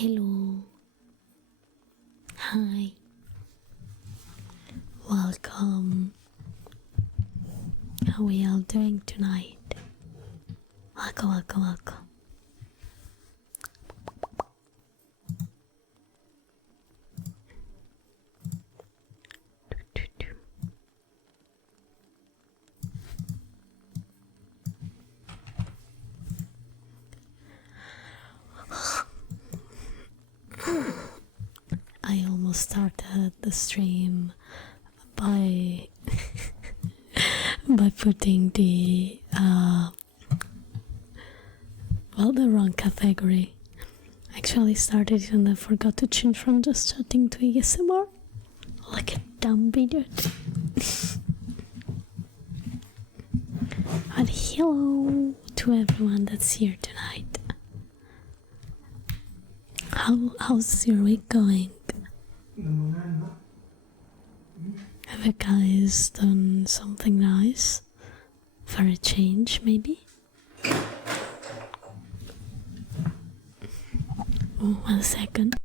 Hello. Hi. Welcome. How are we all doing tonight? Welcome. I almost started the stream by putting the the wrong category. Actually started it and I forgot to change from just chatting to ASMR. Like a dumb idiot. But hello to everyone that's here tonight. How's your week going? Have you guys done something nice for a change, maybe? Oh, 1 second.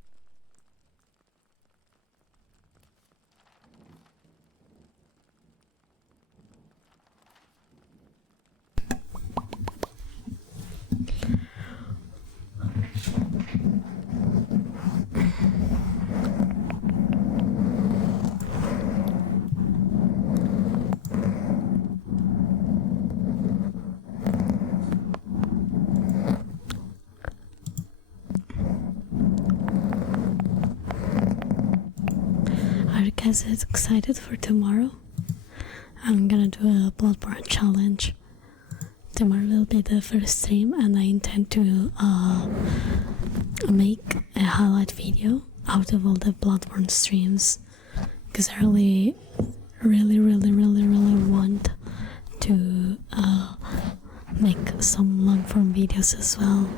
Are you guys excited for tomorrow? I'm gonna do a Bloodborne challenge. Tomorrow will be the first stream and I intend to make a highlight video out of all the Bloodborne streams because I really want to make some long form videos as well.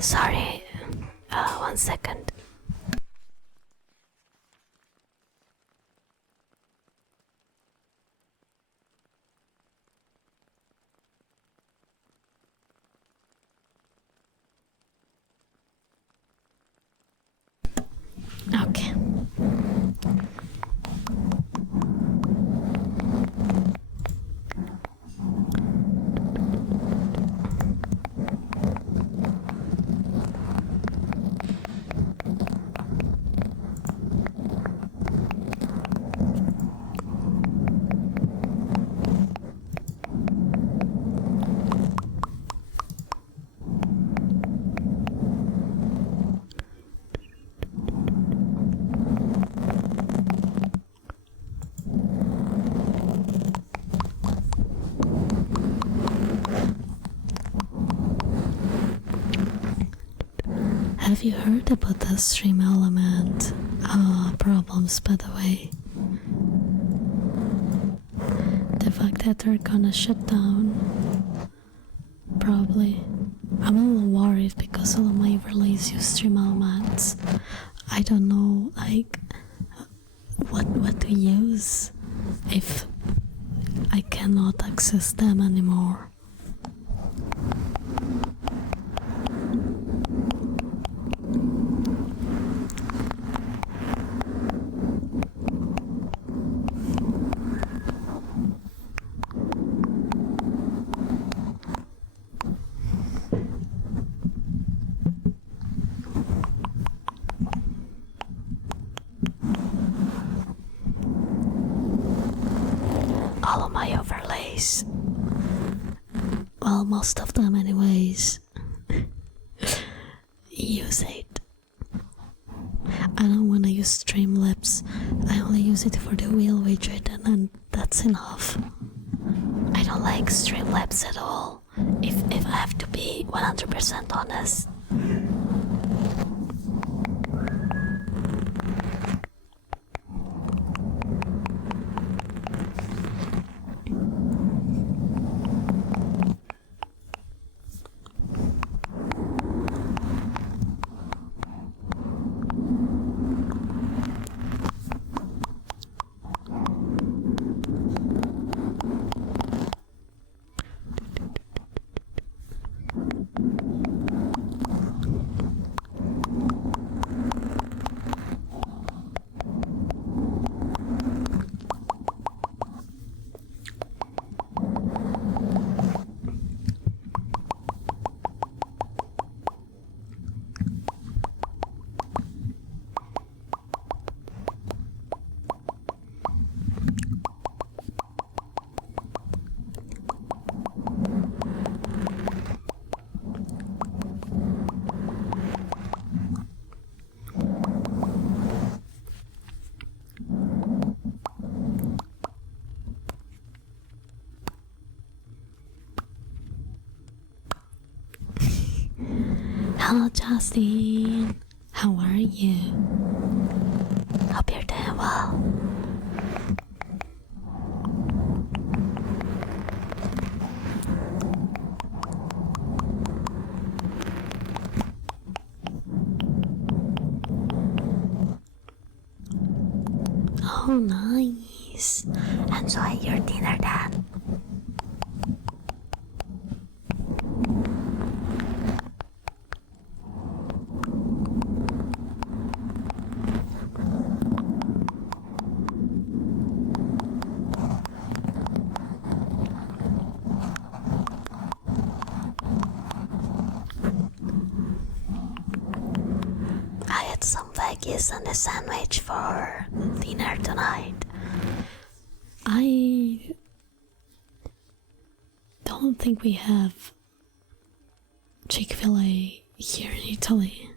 Sorry, 1 second. Okay. Have you heard about the stream element problems, by the way? The fact that they're gonna shut down, probably. I'm a little worried because all of my overlays use stream elements. I don't know, like, what to use if I cannot access them anymore. All of my overlays, well, most of them anyways, use it. I don't want to use Streamlabs. I only use it for the wheel widget, and then that's enough. I don't like Streamlabs at all, if I have to be 100% honest. Hello Justin, how are you? Hope you're doing well. Oh nice, enjoy your dinner then. I had some veggies and a sandwich for dinner tonight. I don't think we have Chick-fil-A here in Italy.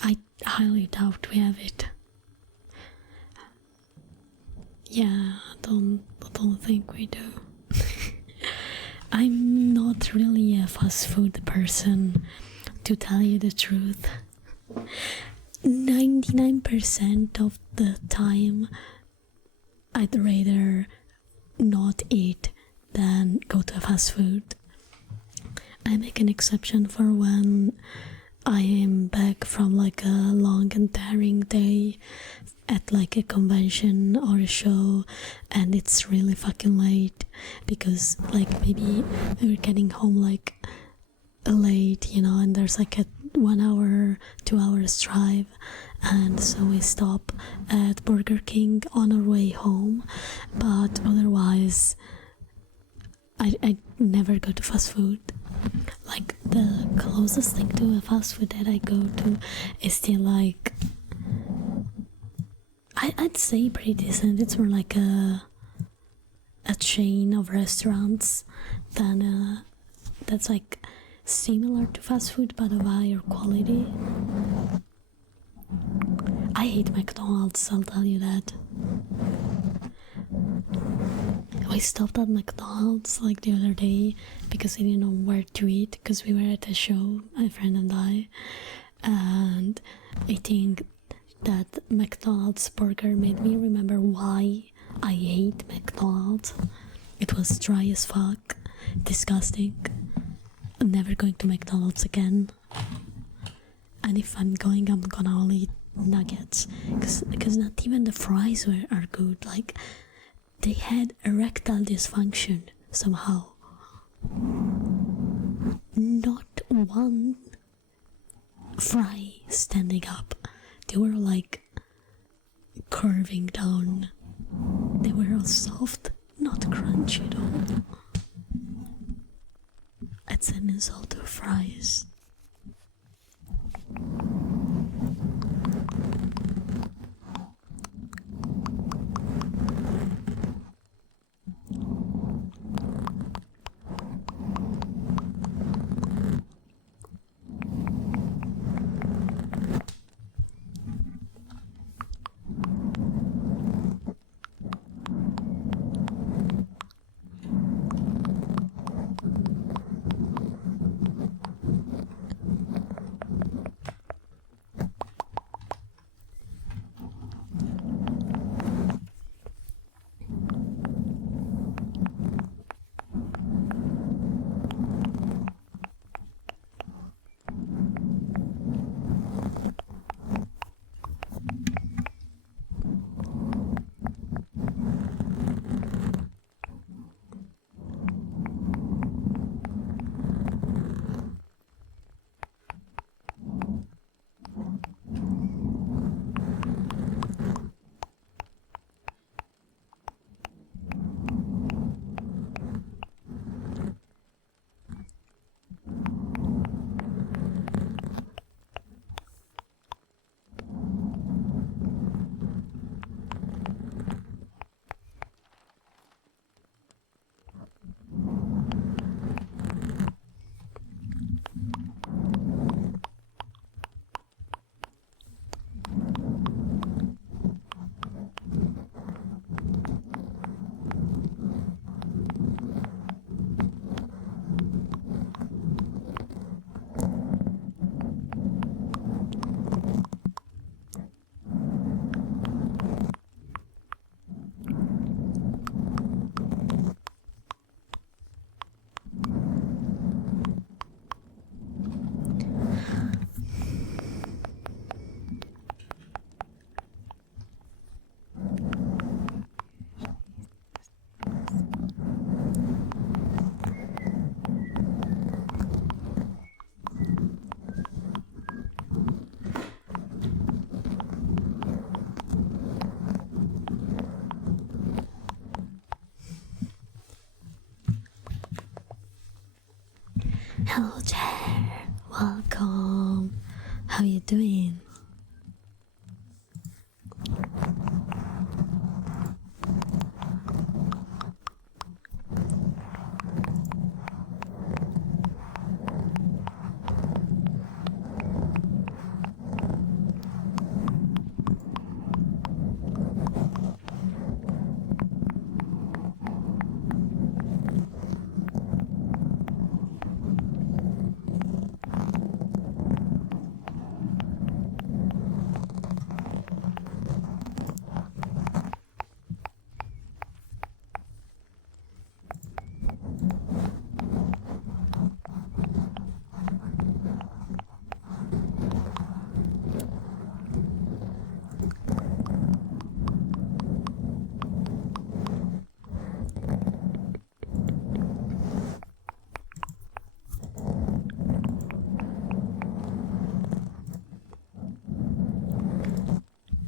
I highly doubt we have it. Yeah, I don't think we do. I'm not really a fast food person, to tell you the truth. 99% of the time, I'd rather not eat than go to fast food. I make an exception for when I am back from like a long and tiring day at like a convention or a show and it's really fucking late, because like maybe we're getting home like late, you know, and there's like a 1 hour, 2 hours drive, and so we stop at Burger King on our way home. But otherwise I never go to fast food. Like the closest thing to a fast food that I go to is still like, I'd say pretty decent. It's more like a chain of restaurants than that's like similar to fast food but of higher quality. I hate McDonald's, I'll tell you that. We stopped at McDonald's like the other day because I didn't know where to eat, because we were at a show, my friend and I think that McDonald's burger made me remember why I hate McDonald's. It was dry as fuck, disgusting. I'm never going to McDonald's again. And if I'm going, I'm gonna only eat nuggets, because not even the fries are good. Like, they had erectile dysfunction somehow. Not one fry standing up. They were like curving down. They were all soft, not crunchy at all. It's an insult to fries. Hello Chair, welcome. How you doing?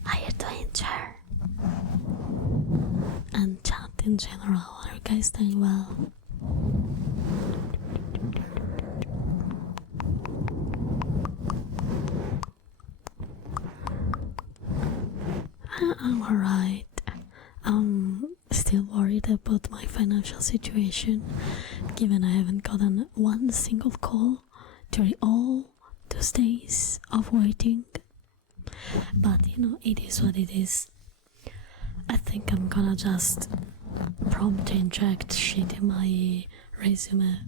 How you doing, Chair? And chat in general, are you guys doing well? I'm alright. I'm still worried about my financial situation, given I haven't gotten one single call during all those days of waiting. But you know, it is what it is. I think I'm gonna just prompt inject shit in my resume.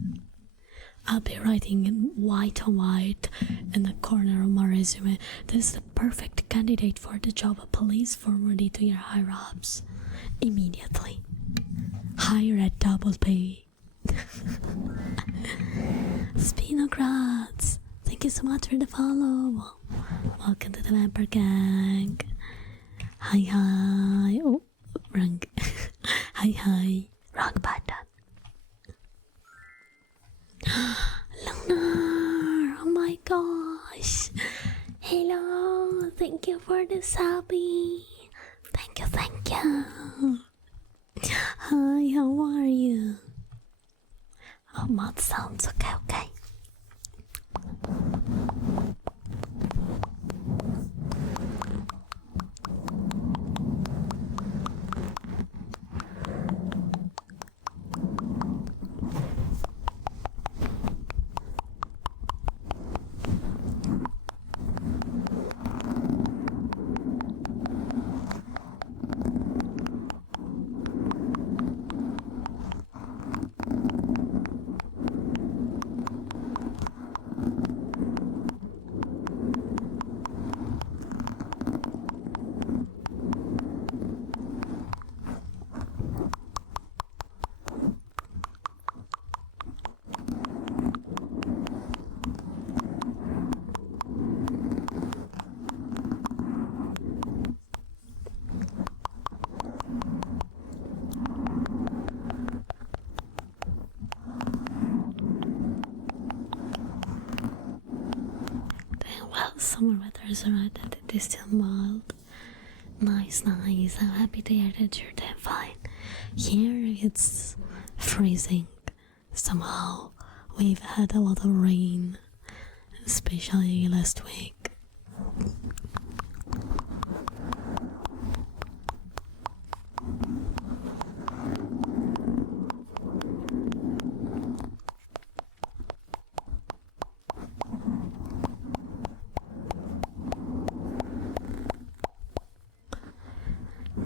I'll be writing in white on white in the corner of my resume, this is the perfect candidate for the job. Please forward it to your higher ups immediately. Hire at double pay. Spinograts, thank you so much for the follow. Welcome to the Vampire Gang. Hi. Oh, wrong. Hi. Wrong button. Lunar, oh my gosh. Hello, thank you for the subby. Thank you. Hi, how are you? Oh, mod sounds okay. Well, summer weather is alright and it is still mild. Nice. I'm happy to hear that you're doing fine. Here it's freezing. Somehow we've had a lot of rain, especially last week.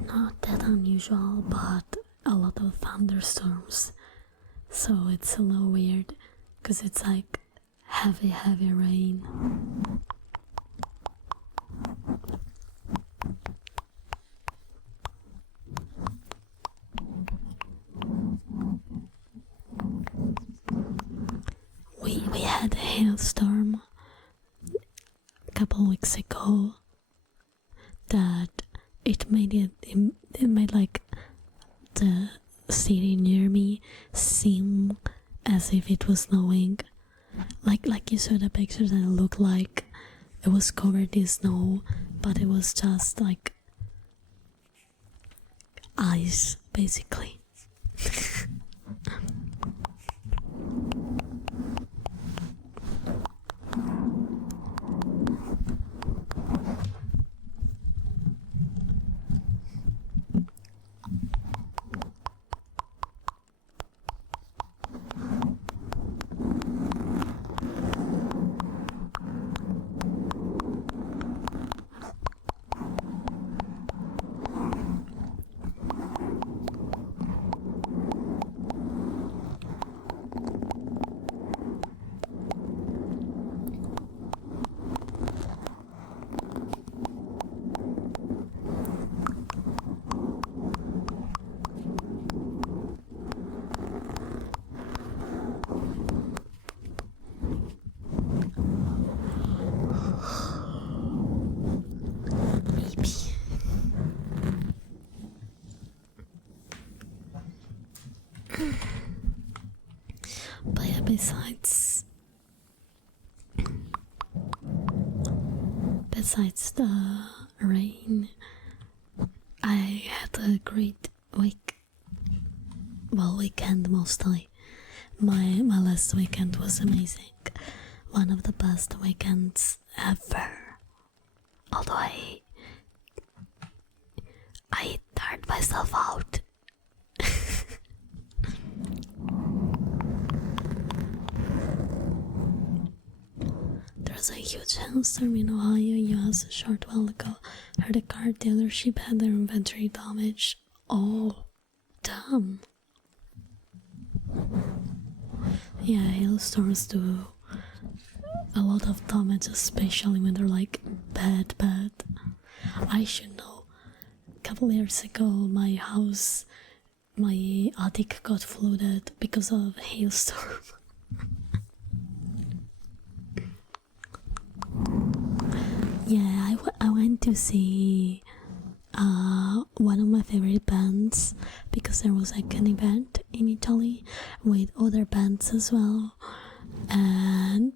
Not that unusual, but a lot of thunderstorms, so it's a little weird because it's like heavy rain. We had a hailstorm a couple weeks ago that it made like the city near me seem as if it was snowing. Like you saw the pictures and it looked like it was covered in snow, but it was just like ice, basically. But yeah, besides the rain, I had a great weekend mostly. My last weekend was amazing. One of the best weekends ever. Although I tired myself out. There's a huge hailstorm in Ohio, US a short while ago. Heard a car dealership had their inventory damaged. Oh, damn. Yeah, hailstorms do a lot of damage, especially when they're like bad. I should know. A couple years ago, my attic got flooded because of hailstorm. Yeah, I went to see one of my favorite bands because there was like an event in Italy with other bands as well, and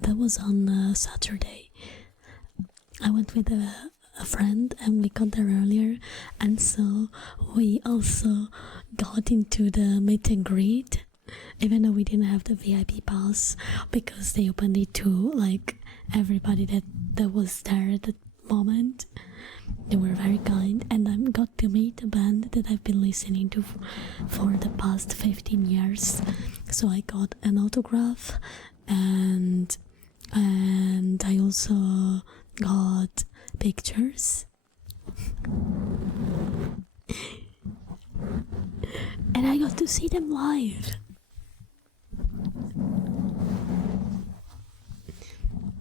that was on Saturday. I went with a friend and we got there earlier, and so we also got into the meet and greet, even though we didn't have the VIP pass because they opened it to like everybody that was there at the moment. They were very kind, and I got to meet a band that I've been listening to for the past 15 years. So I got an autograph, and I also got pictures. And I got to see them live.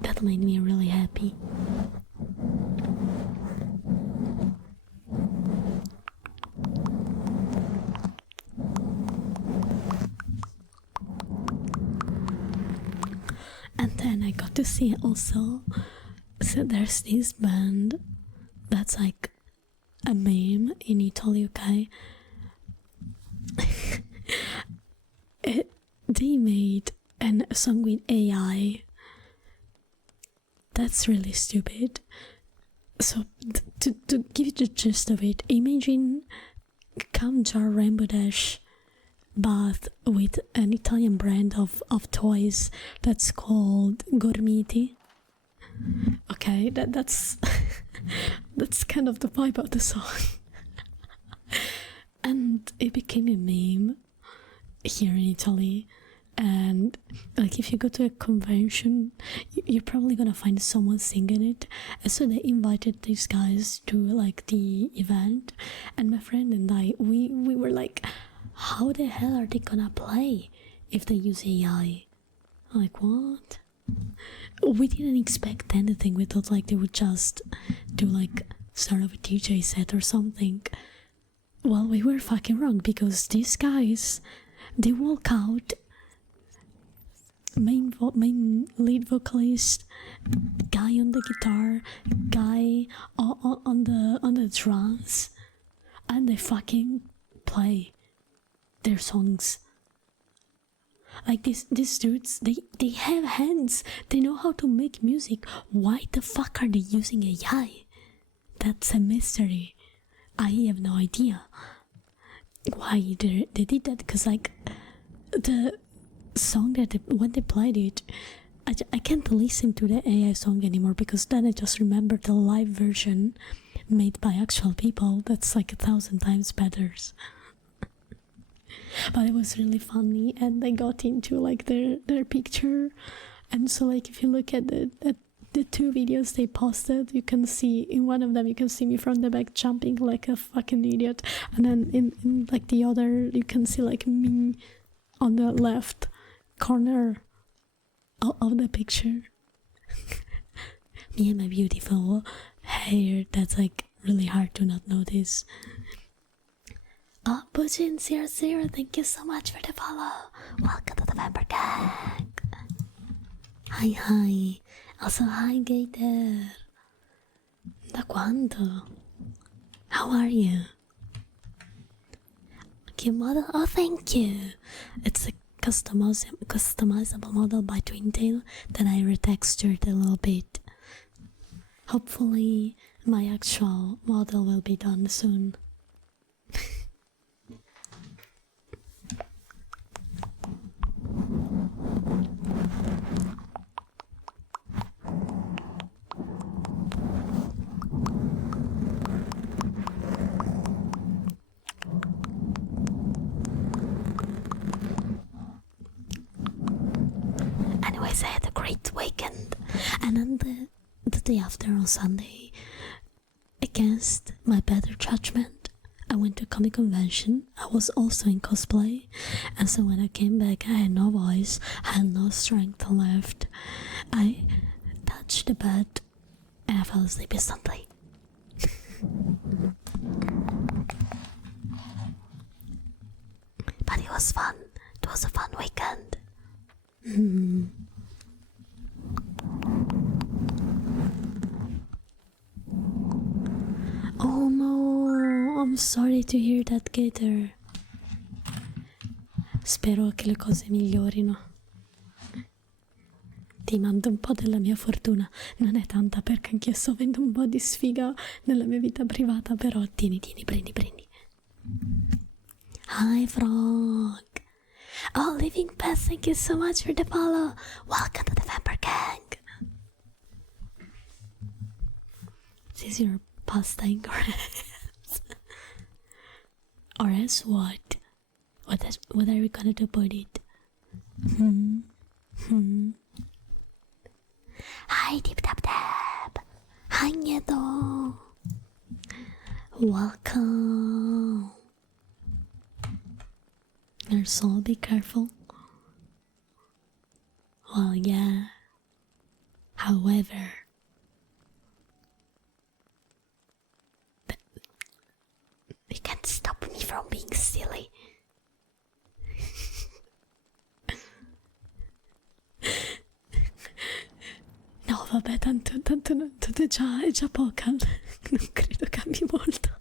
That made me really happy. And then I got to see also, so there's this band that's like a meme in Italy, okay? They made a song with AI. That's really stupid. So to give you the gist of it, imagine Kamjar Rainbow Dash bath with an Italian brand of toys that's called Gormiti. Okay, that's that's kind of the vibe of the song. And it became a meme here in Italy, and like if you go to a convention, you're probably gonna find someone singing it. And so they invited these guys to like the event, and my friend and I, we were like, how the hell are they gonna play if they use AI? Like, what? We didn't expect anything. We thought like they would just do like sort of a DJ set or something. Well, we were fucking wrong, because these guys, they walk out, main lead vocalist, guy on the guitar, guy on the drums, and they fucking play their songs. Like these dudes, they have hands, they know how to make music. Why the fuck are they using AI? That's a mystery. I have no idea why they did that, because like the song when they played it, I can't listen to the AI song anymore, because then I just remember the live version made by actual people. That's like 1,000 times better. But it was really funny, and they got into like their picture, and so like if you look at the two videos they posted, you can see in one of them, you can see me from the back jumping like a fucking idiot, and then in like the other, you can see like me on the left corner of the picture. Me and my beautiful hair, that's like really hard to not notice. Oh, Bujin00, thank you so much for the follow. Welcome to the Vampire Gang. Hi. Also, hi, Gator. Da quando? How are you? you model. Oh, thank you. It's a customizable model by Twintail that I retextured a little bit. Hopefully my actual model will be done soon. Anyways, I had a great weekend, and then the day after, on Sunday, against my better judgment, I went to a comic convention. I was also in cosplay, and so when I came back, I had no voice, I had no strength left. I touched the bed, and I fell asleep instantly. But it was fun. It was a fun weekend. Oh no, I'm sorry to hear that, Gator. Spero che le cose migliorino. Ti mando un po' della mia fortuna. Non è tanta perché anch'io sto avendo un po' di sfiga nella mia vita privata, però tieni, prendi. Hi, Frog. Oh, Living Pest, thank you so much for the follow. Welcome to the Vampire Gang. Is this your pasta ingredients? Or else what? What are we gonna do about it? Hi, Tip Tap Tap. Hi, Nieto. Welcome. Ursula, be careful. Well, yeah. However, you can't stop me from being silly. No, vabbè, tanto è già poca. Non credo cambi molto.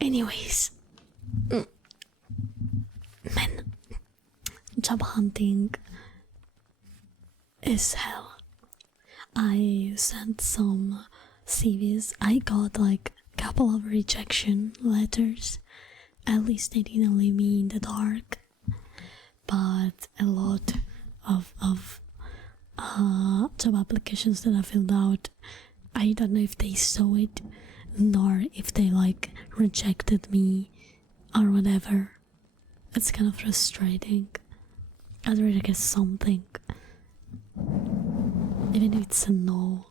Anyways, man, job hunting is hell. I sent some CVs. I got like a couple of rejection letters. At least they didn't leave me in the dark. But a lot of job applications that I filled out, I don't know if they saw it, nor if they like rejected me or whatever. It's kind of frustrating. I'd rather get something, even if it's a no.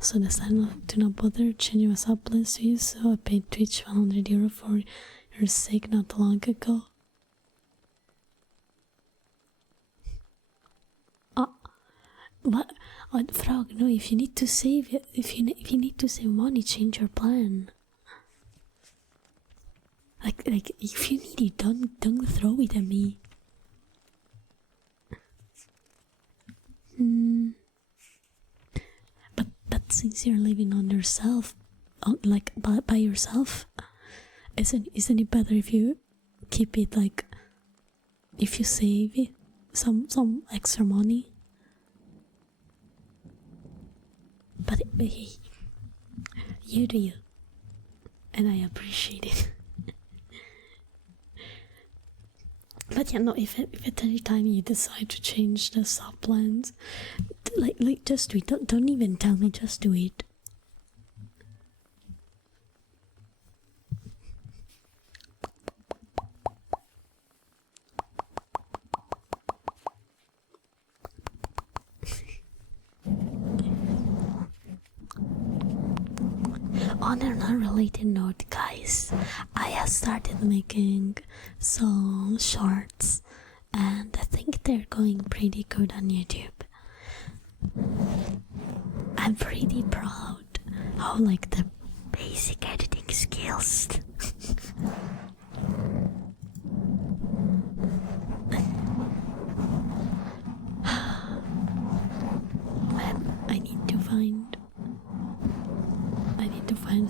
So decided to not bother changing my sub plans to you, so I paid Twitch €100 for your sake not long ago. What, Frog? No, if you need to save it, if you need to save money, change your plan. Like if you need it, don't throw it at me. But since you're living on yourself, like by yourself, isn't it better if you keep it, like if you save it, some extra money? But hey, you do you, and I appreciate it. But yeah, no, if at any time you decide to change the sub plans, like just do it. Don't even tell me, just do it. On an unrelated note, guys, I have started making some shorts, and I think they're going pretty good on YouTube. I'm pretty proud of like the basic editing skills.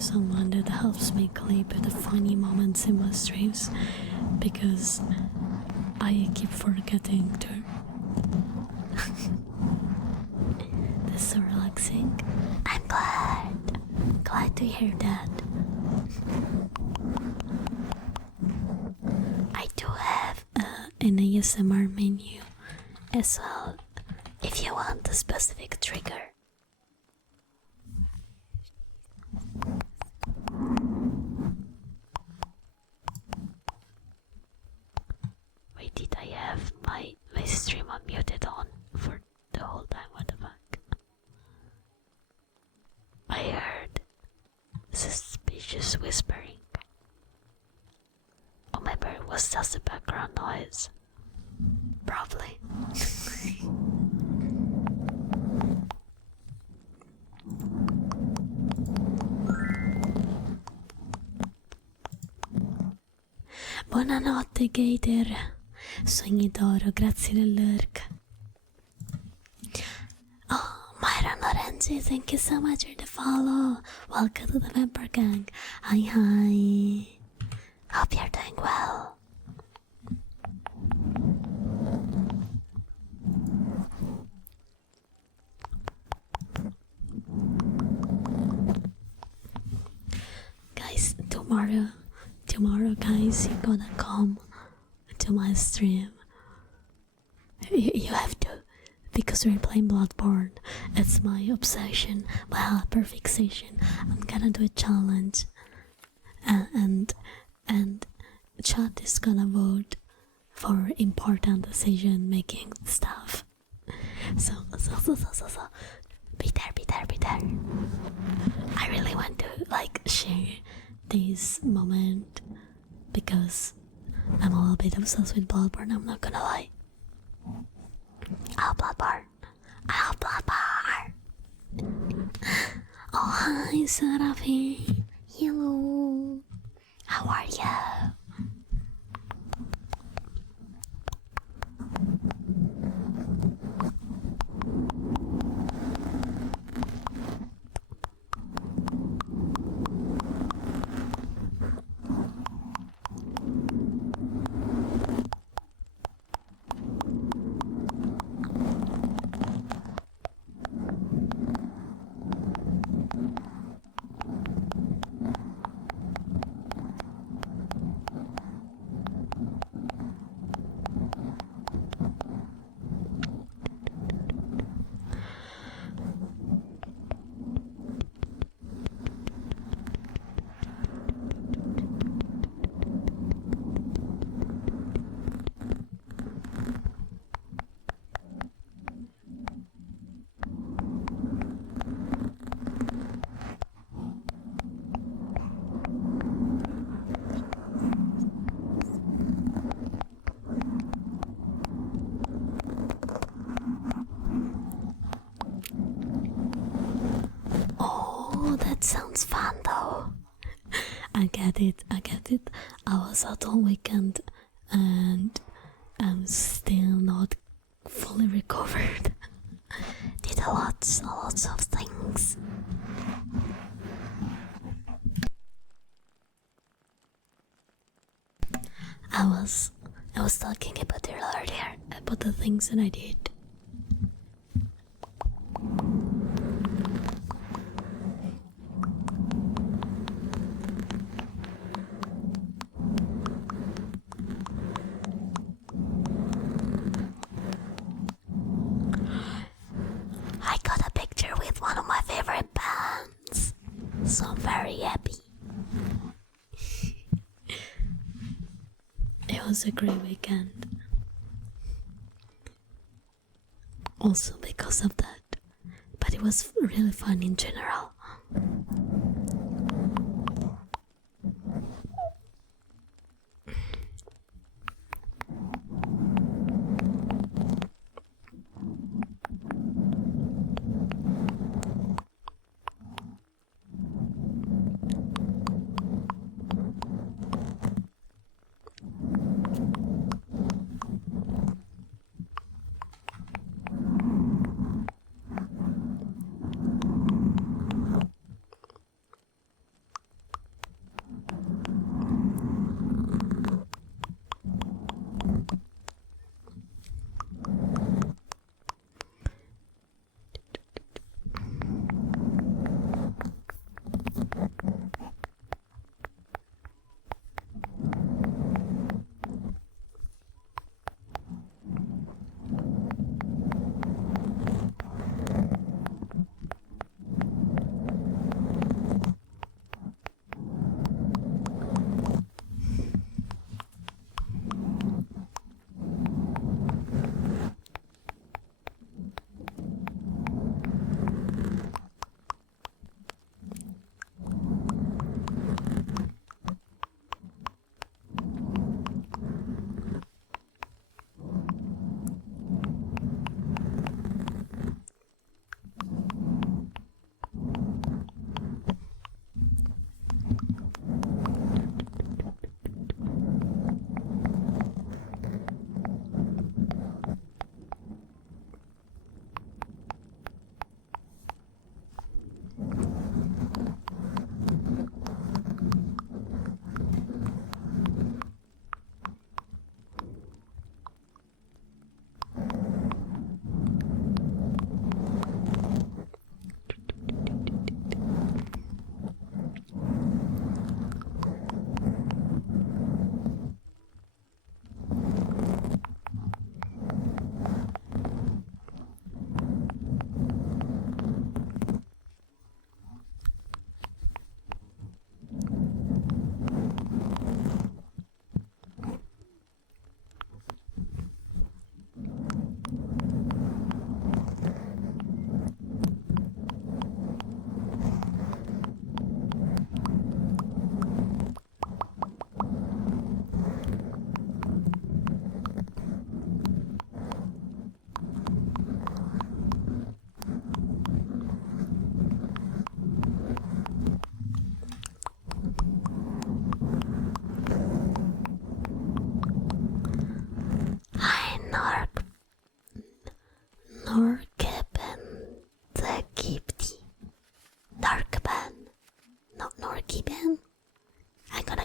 someone that helps me clip the funny moments in my streams, because I keep forgetting to. That's so relaxing. I'm glad to hear that. I do have an ASMR menu as well, if you want a specific trigger. Wait, did I have my stream unmuted on for the whole time? What the fuck? I heard suspicious whispering. Oh, maybe it was just a background noise. Probably. Buonanotte Gator, sogni d'oro, grazie del lurk. Oh, Myra Lorenzi, thank you so much for the follow. Welcome to the Vampire Gang. Hi. Hope you're doing well. Guys, tomorrow guys, you're gonna come to my stream. You have to, because we're playing Bloodborne. It's my obsession, my hyperfixation. I'm gonna do a challenge, and chat is gonna vote for important decision making stuff. So be there. I really want to like share this moment because I'm a little bit obsessed with Bloodborne, I'm not gonna lie. Oh, Bloodborne. Oh, hi, Seraphine. Hello. How are you? That sounds fun though. I get it. I was out all weekend and I'm still not fully recovered. Did a lots of things. I was talking about it earlier, about the things that I did. I got a picture with one of my favorite bands, so I'm very happy. It was a great weekend. Also because of that, but it was really fun in general.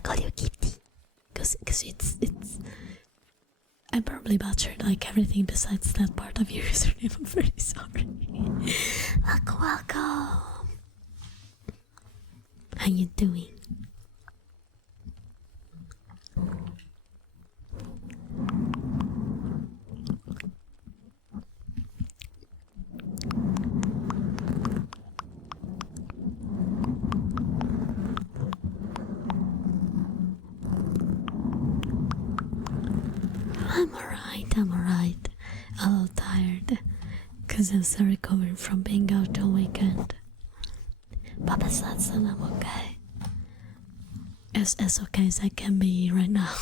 call you Kitty? Cause it's I probably butchered like everything besides that part of your username. I'm very sorry. Welcome. How you doing? I'm alright. A little tired, cause I'm still recovering from being out all weekend. But besides that, I'm okay. As okay as I can be right now.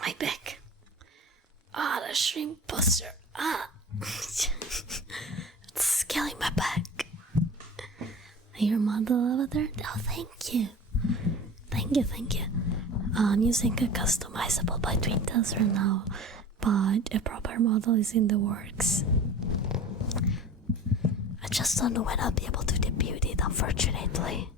My back. The shrimp poster. It's killing my back. Your model over there? Oh, thank you. Thank you. I'm using a customizable by Twitters right now, but a proper model is in the works. I just don't know when I'll be able to debut it, unfortunately.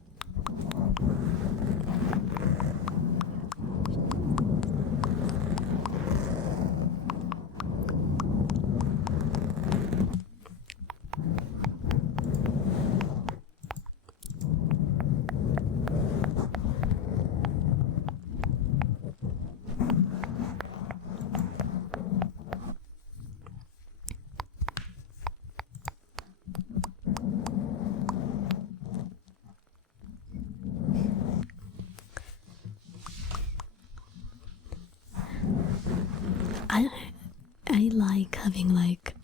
I like having like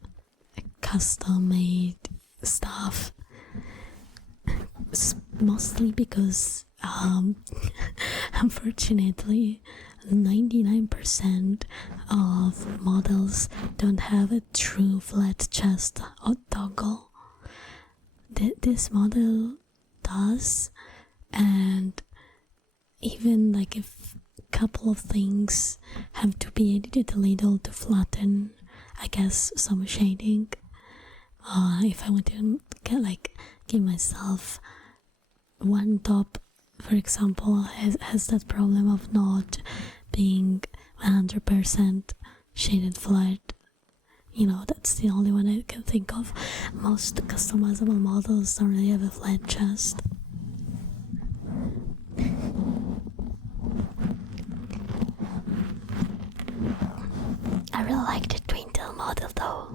custom made stuff, mostly because unfortunately 99% of models don't have a true flat chest or toggle. This model does, and even like if couple of things have to be edited a little to flatten, I guess, some shading. If I want to give myself one top, for example, has that problem of not being 100% shaded flat. You know, that's the only one I can think of. Most customizable models don't really have a flat chest. I really like the twin-tail model though.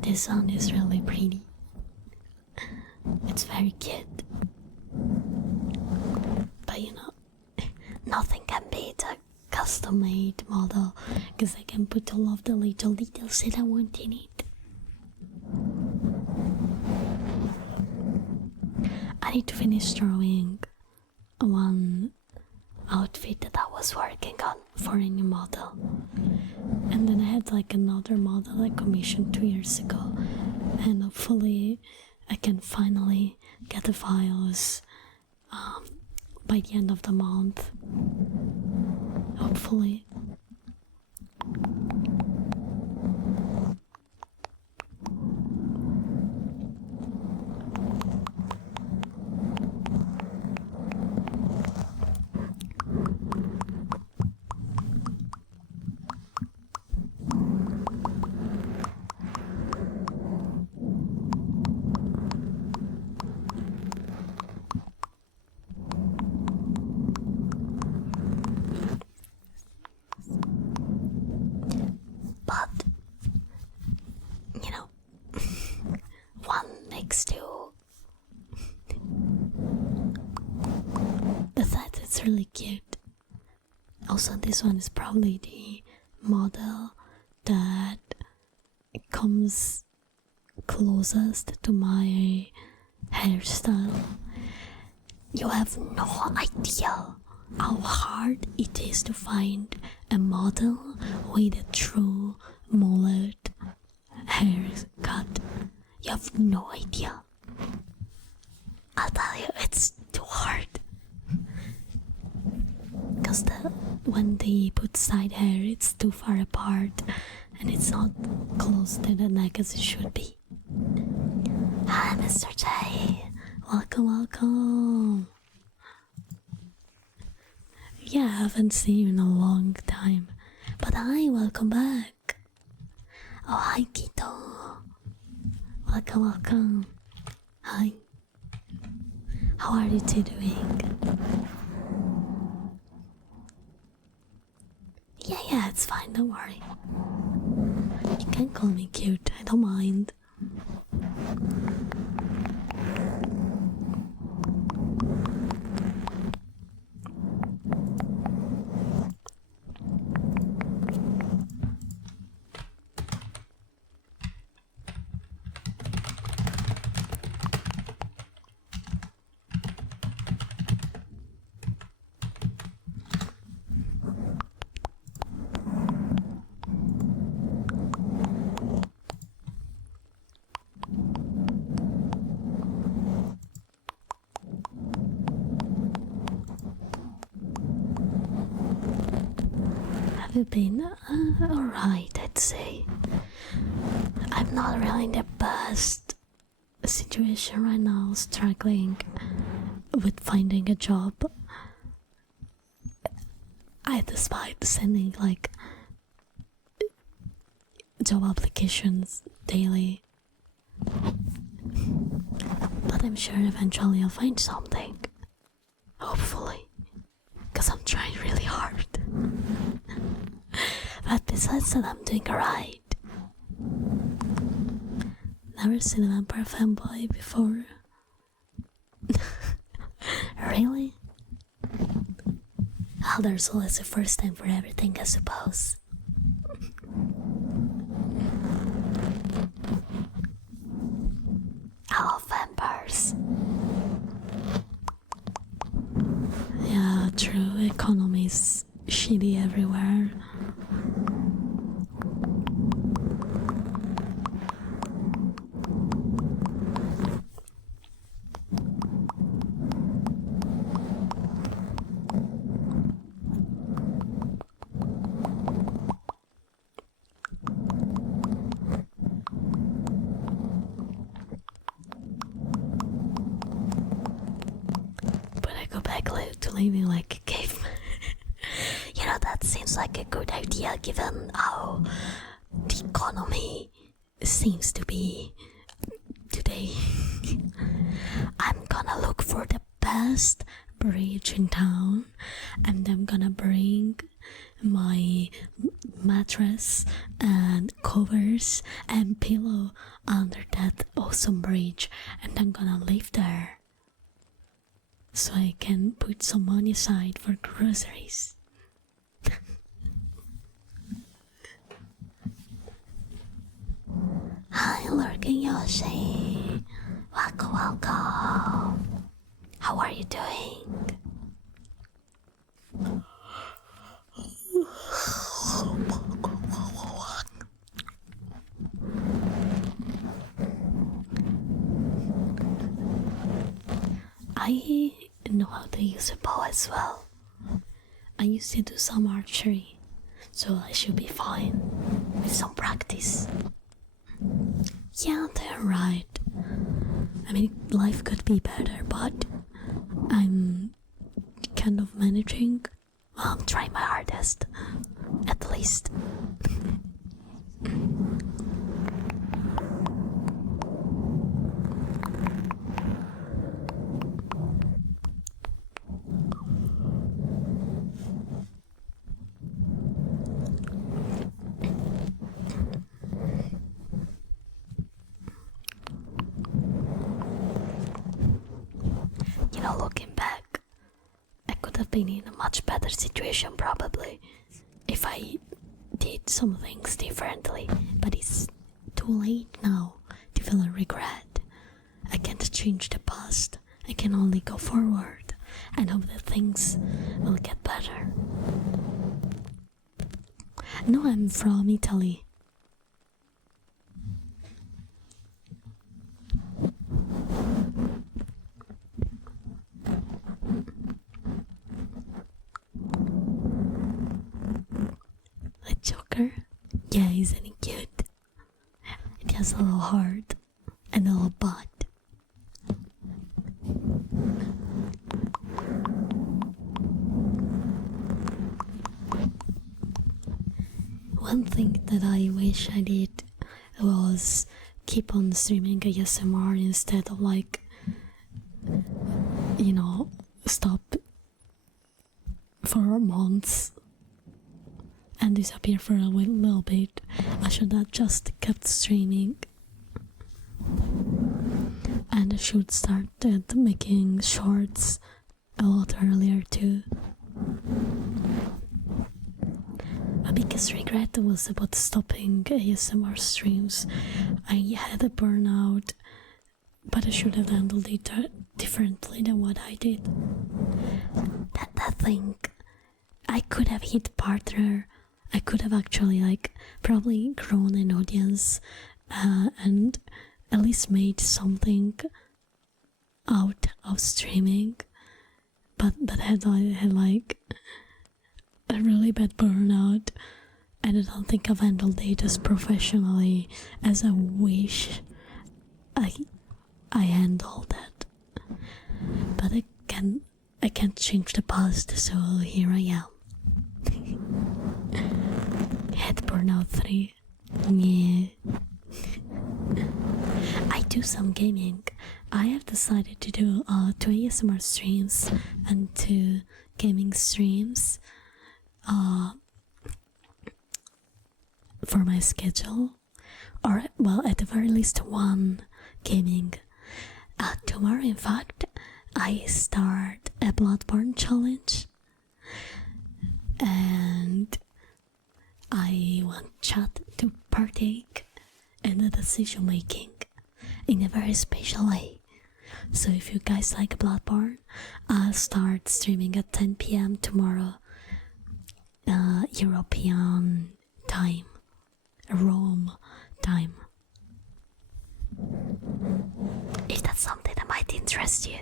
This one is really pretty. It's very cute. But you know, nothing can beat a custom-made model, because I can put all of the little details that I want in it. I need to finish drawing one outfit that I was working on for a new model, and then I had like another model I commissioned 2 years ago, and hopefully I can finally get the files by the end of the month. Hopefully. But, you know, one next to the fact it's really cute. Also, this one is probably the model that comes closest to my hairstyle. You have no idea how hard it is to find a model with a true mullet haircut. You have no idea. I'll tell you, it's too hard. Because when they put side hair, it's too far apart and it's not close to the neck as it should be. Hi, Mr. J. Welcome, welcome. Yeah, I haven't seen you in a long time. But hi, welcome back. Oh, hi, Kito. Welcome, welcome. Hi. How are you two doing? Yeah, it's fine, don't worry. You can call me cute, I don't mind. Have you been alright, I'd say. I'm not really in the best situation right now, struggling with finding a job. Despite sending like job applications daily, but I'm sure eventually I'll find something. Hopefully, because I'm trying really hard. But besides that, I'm doing alright. Never seen a vampire fanboy before. Really? Oh, there's always a first time for everything, I suppose. Oh, vampires. Yeah, true. Economy's shitty everywhere. To living like a caveman. You know, that seems like a good idea given how the economy seems to be today. I'm gonna look for the best bridge in town and I'm gonna bring my mattress and covers and pillow under that awesome bridge and I'm gonna live there. So I can put some money aside for groceries. Hi, Lurking Yoshi. Welcome, welcome. How are you doing? I know how to use a bow as well. I used to do some archery, so I should be fine with some practice. Yeah, they're right. I mean, life could be better, but I'm kind of managing. Well, I'm trying my hardest, at least. You know, looking back, I could have been in a much better situation probably if I did some things differently, but it's too late now to feel a regret. I can't change the past, I can only go forward and hope that things will get better. No, I'm from Italy. A Joker? Yeah, isn't he cute? It has a little heart and a little butt. One thing that I wish I did was keep on streaming ASMR instead of stop for months and disappear for a little bit. I should have just kept streaming. And I should start making shorts a lot earlier too. My biggest regret was about stopping ASMR streams. I had a burnout, but I should have handled it differently than what I did. That thing, I could have hit partner. I could have actually probably grown an audience and at least made something out of streaming. But I had a really bad burnout, and I don't think I've handled it as professionally as I wish I handled it. But I can't change the past, so here I am. Head burnout 3. Yeah. I do some gaming. I have decided to do 2 ASMR streams and 2 gaming streams for my schedule, or well, at the very least 1 gaming. Tomorrow, in fact, I start a Bloodborne challenge, and I want chat to partake in the decision making in a very special way. So if you guys like Bloodborne, I'll start streaming at 10 PM tomorrow, European time, Rome time. If that's something that might interest you.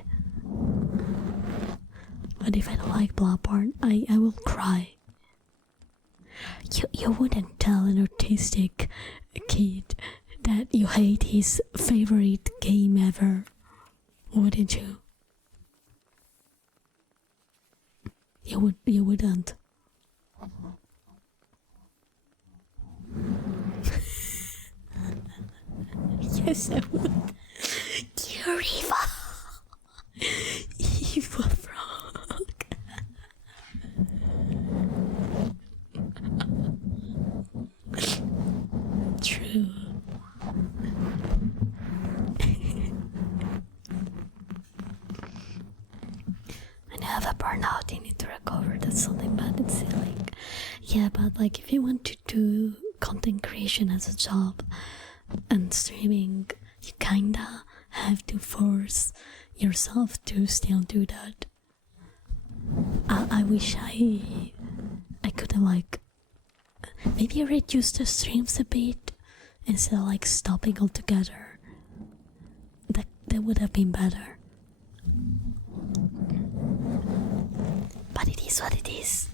But if I don't like Bloodborne, I will cry. You wouldn't tell an autistic kid that you hate his favorite game ever, wouldn't you? You wouldn't. Yes, I would. You're evil. Evil frog. True. When you have a burnout, you need to recover. That's something bad. It's silly. Yeah, but if you want to do content creation as a job and streaming, you kinda have to force yourself to still do that. I wish I could have maybe reduce the streams a bit instead of stopping altogether. That would have been better. but it is what it is.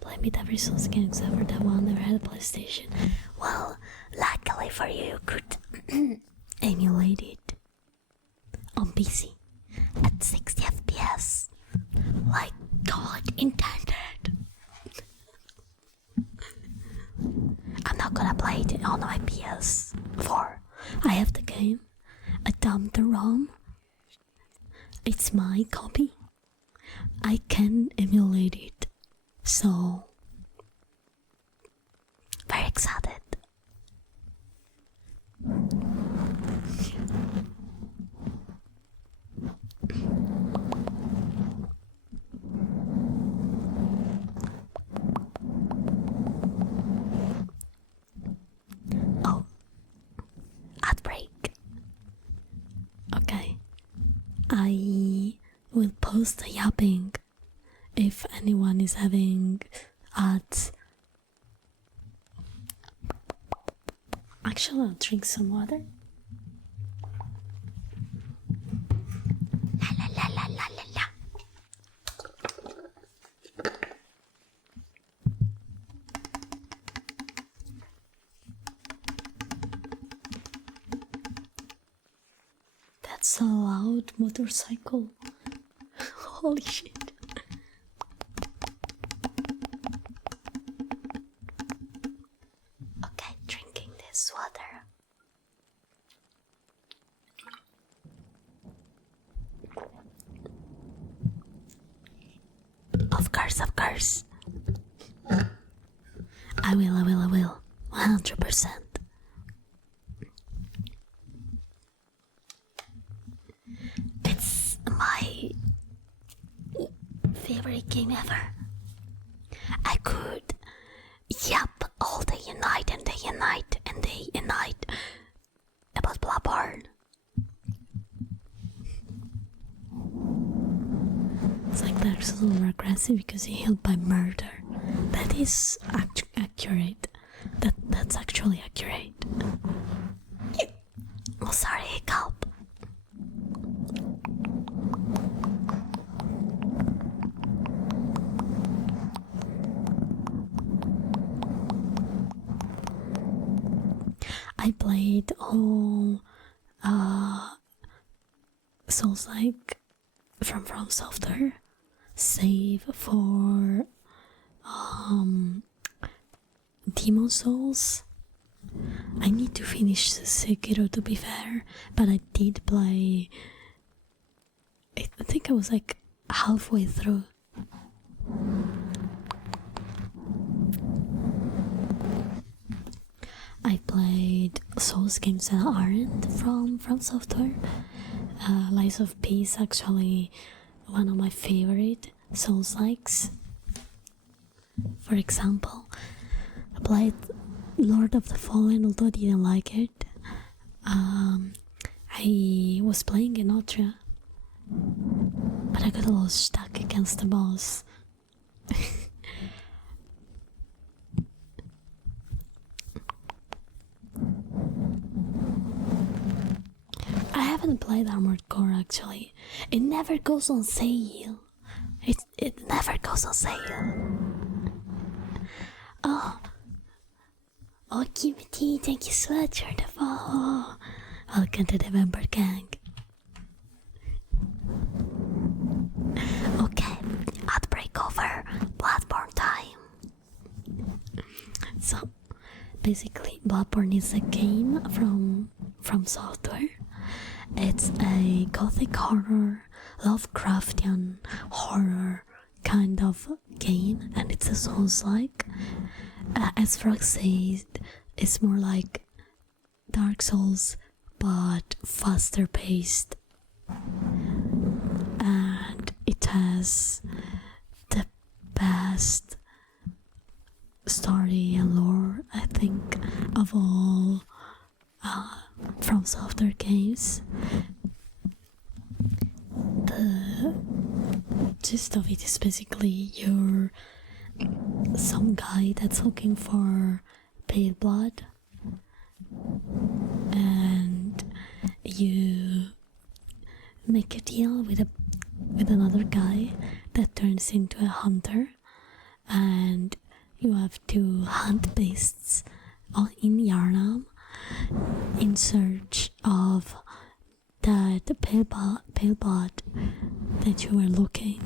Play with every Souls game except for that one never had a PlayStation. Well, luckily for you, you could emulate it on PC at 60 FPS, like God intended. I'm not gonna play it on my PS4. I have the game. I dumped the ROM. It's my copy. I can emulate it. So, very excited. Oh, outbreak. Okay, I will post a yapping if anyone is having ads. Actually, I'll drink some water. La la la la la la la. That's a loud motorcycle. Holy shit. Okay, drinking this water. Of course. I will. 100%. It's my favorite game ever. I could yap all day and night and day and night and day and night about Bloodborne. It's like Dark Souls more aggressive because you heal by murder. That is accurate. That's actually accurate. Oh, sorry, hiccup. I played all Souls-like from Software, save for Demon Souls. I need to finish Sekiro to be fair, but I did play. I think I was like halfway through. I played Souls games that aren't from Software. Lies of Peace, actually one of my favorite Souls likes. For example, I played Lord of the Fallen, although I didn't like it. I was playing in Otria, but I got a little stuck against the boss. I haven't played Armored Core actually. It never goes on sale. It never goes on sale. Oh, Kimchi, thank you so much for the follow. Welcome to the member gang. Okay, outbreak over. Bloodborne time. So, basically, Bloodborne is a game from Software. It's a gothic horror, Lovecraftian horror kind of game, and it's a Souls-like. As Frog says, it's more like Dark Souls, but faster paced. And it has the best story and lore, I think, of all from Software games. The gist of it is basically you're some guy that's looking for pale blood, and you make a deal with a with another guy that turns into a hunter, and you have to hunt beasts in Yarnam in search of that pale bot that you were looking.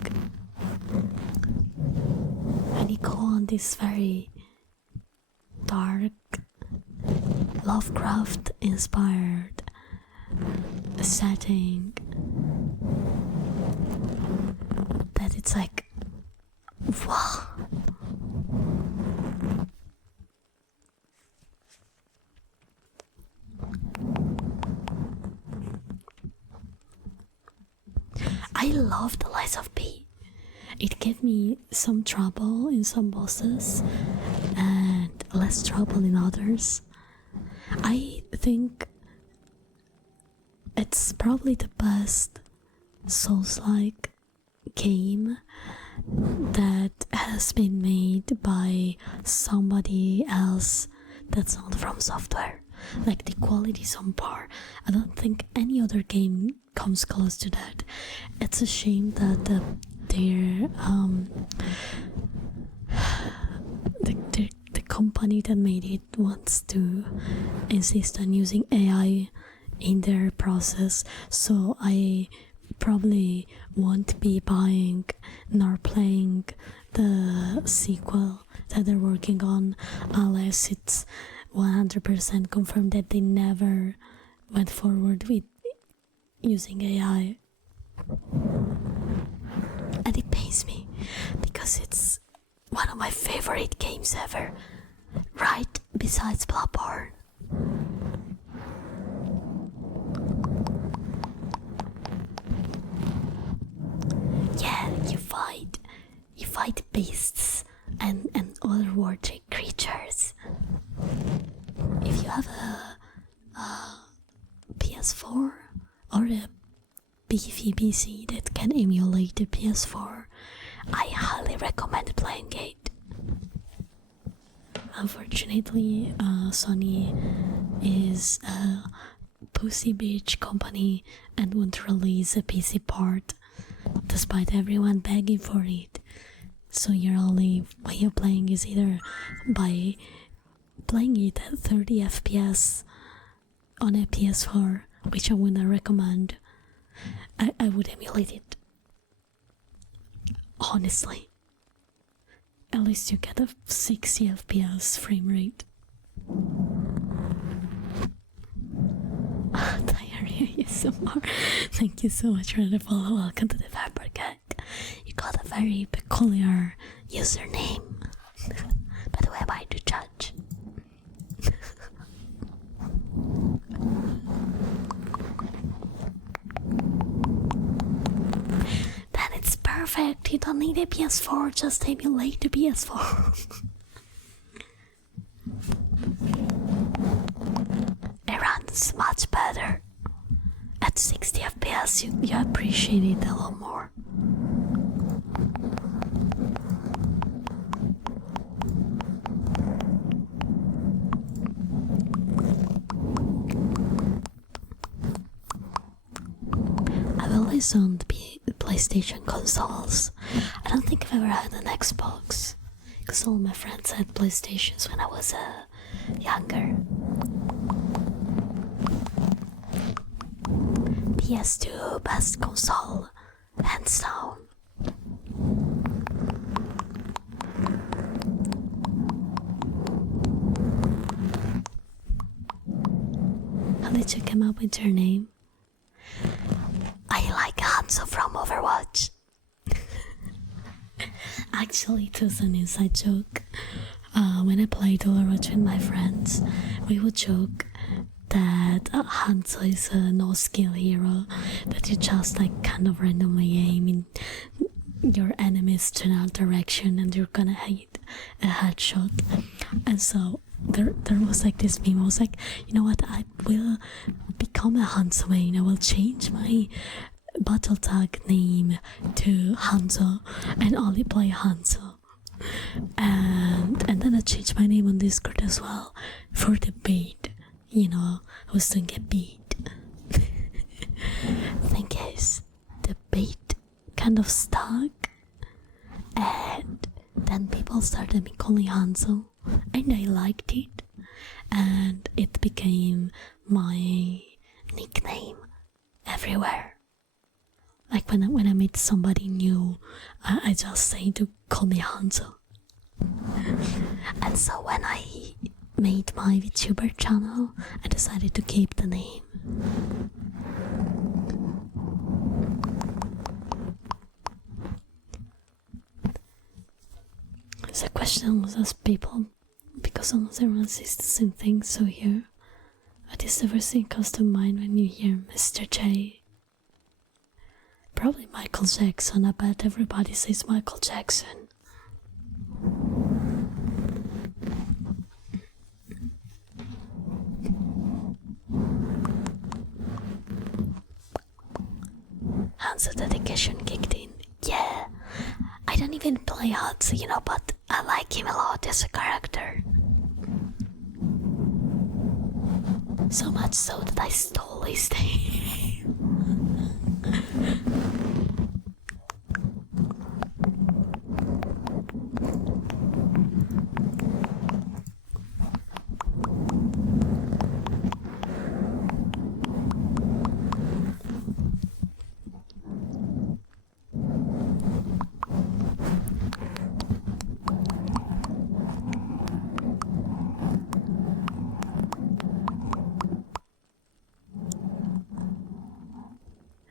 And you go on this very dark, Lovecraft inspired setting that it's like, wow. I love the Lies of P. It gave me some trouble in some bosses and less trouble in others. I think it's probably the best Souls-like game that has been made by somebody else that's not from software. Like, the quality is on par. I don't think any other game comes close to that. It's a shame that the company that made it wants to insist on using AI in their process, so I probably won't be buying nor playing the sequel that they're working on unless it's 100% confirmed that they never went forward with using AI. And it pains me because it's one of my favorite games ever, right besides Bloodborne. Yeah, you fight beasts and otherworldly creatures. If you have a PS4 or a beefy PC that can emulate the PS4, I highly recommend playing it. Unfortunately, Sony is a pussy bitch company and won't release a PC port despite everyone begging for it. So your only way of playing is either by playing it at 30 FPS on a PS4, which I wouldn't recommend. I would emulate it. Honestly. At least you get a 60 FPS frame rate. Diarrhea ASMR. Thank you so much for the follow. Welcome to the Fabricat. You got a very peculiar username. By the way, am I to judge? Then it's perfect. You don't need a PS4, just emulate the PS4. It runs much better. At 60 FPS, you appreciate it a lot more. I've always owned PlayStation consoles. I don't think I've ever had an Xbox, because all my friends had PlayStations when I was younger. PS2, best console, hands down. How did you come up with your name? I like Hanzo from Overwatch. Actually, it was an inside joke. When I played Overwatch with my friends, we would joke that Hanzo is a no-skill hero that you just like kind of randomly aim in your enemy's general direction and you're gonna hit a headshot. And so there was like this meme. I was like, you know what, I will become a Hanzo main. I will change my battle tag name to Hanzo and only play Hanzo. And then I changed my name on Discord as well for the bait. You know, I was doing a beat. Thing is, the bait kind of stuck, and then people started me calling Hanzo, and I liked it, and it became my nickname everywhere. Like when I meet somebody new, I just say to call me Hanzo. And so when I made my VTuber channel, I decided to keep the name. The question was asked people, because almost everyone says the same thing, so here. What is the first thing comes to mind when you hear Mr. J? Probably Michael Jackson. I bet everybody says Michael Jackson. Hanzo dedication kicked in. Yeah, I don't even play Hanzo, you know, but I like him a lot as a character. So much so that I stole his name.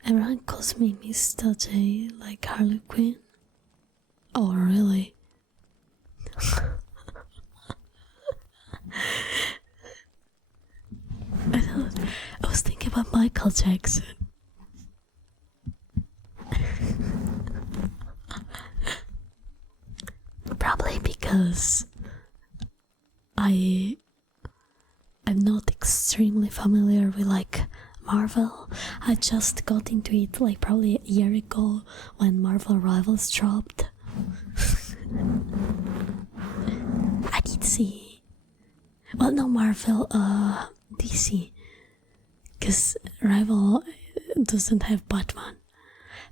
Everyone calls me Mr. J, like Harley Quinn. Oh, really? I was thinking about Michael Jackson. Probably because I'm not extremely familiar with like Marvel. I just got into it like probably a year ago when Marvel Rivals dropped. I did see, well, no, Marvel, DC, because Rival doesn't have Batman.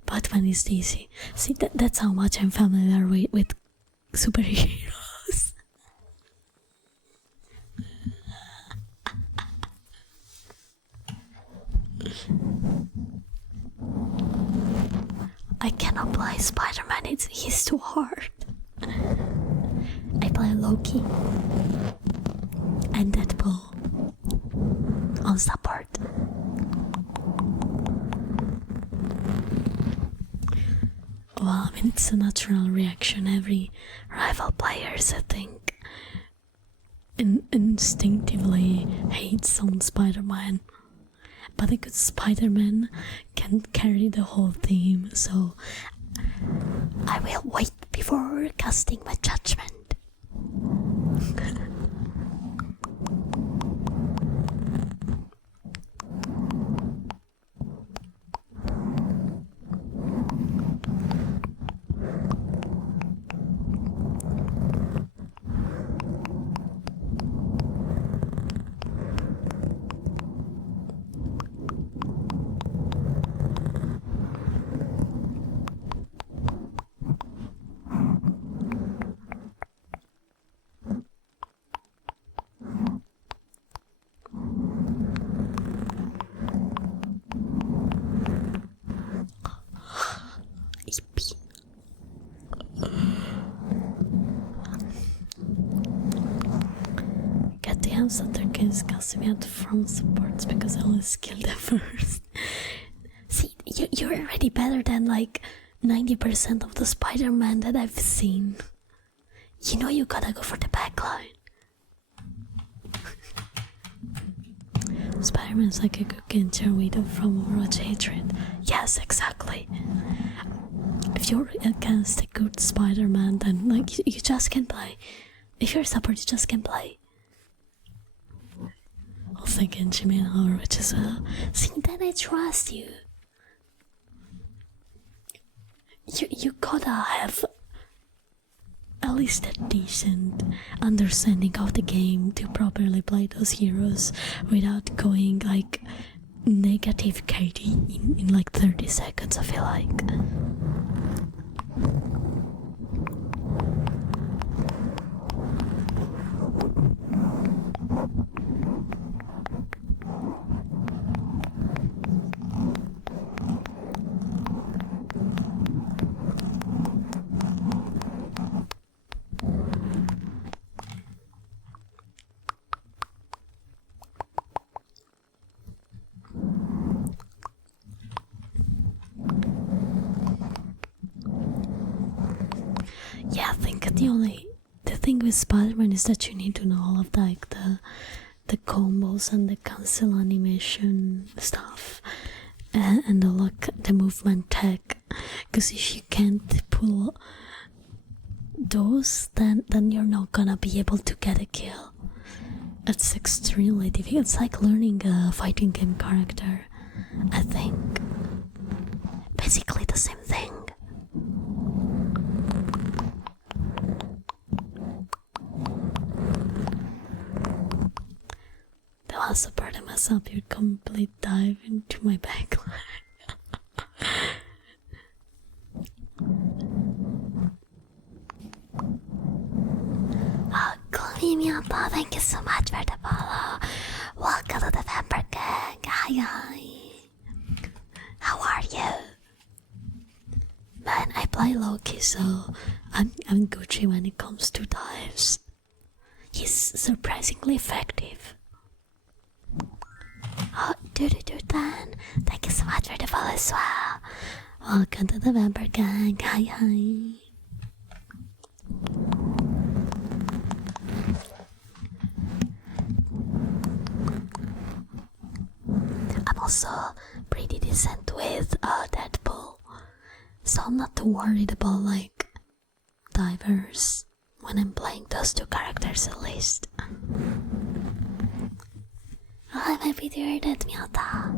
Batman is DC. See, that's how much I'm familiar with superheroes. I cannot play Spider-Man, he's too hard. I play Loki and Deadpool on support. Well, I mean, it's a natural reaction. Every rival players, I think, instinctively hates on Spider-Man. But a good Spider-Man can carry the whole team, so I will wait before casting my judgment. Get the hands that their kids casting me out from supports because I always kill them first. See, you're already better than like 90% of the Spider-Man that I've seen. You know you gotta go for the backline. Spider-Man's like a good Genjarito from Overwatch Hatred. Yes, exactly. If you're against a good Spider-Man, then like you just can't play. If you're a support, you just can't play. Also Genji main Overwatch as well. See, then I trust you. You gotta have at least a decent understanding of the game to properly play those heroes without going like negative KD in like 30 seconds, I feel like. Yeah, I think the thing with Spider-Man is that you need to know all of the combos and the cancel animation stuff and the movement tech. Because if you can't pull those, then you're not gonna be able to get a kill. It's extremely difficult. It's like learning a fighting game character, I think. Basically the same thing. That was a part of mess up your complete dive into my backline. Miata, thank you so much for the follow. Welcome to the Vampire Gang. Hi. How are you? Man, I play Loki, so I'm Gucci when it comes to dives. He's surprisingly effective. Oh, Dan, thank you so much for the follow as well. Welcome to the Vampire Gang. Hi. I'm also pretty decent with Deadpool, so I'm not too worried about like divers when I'm playing those two characters at least. I'm happy to hear that, Miata.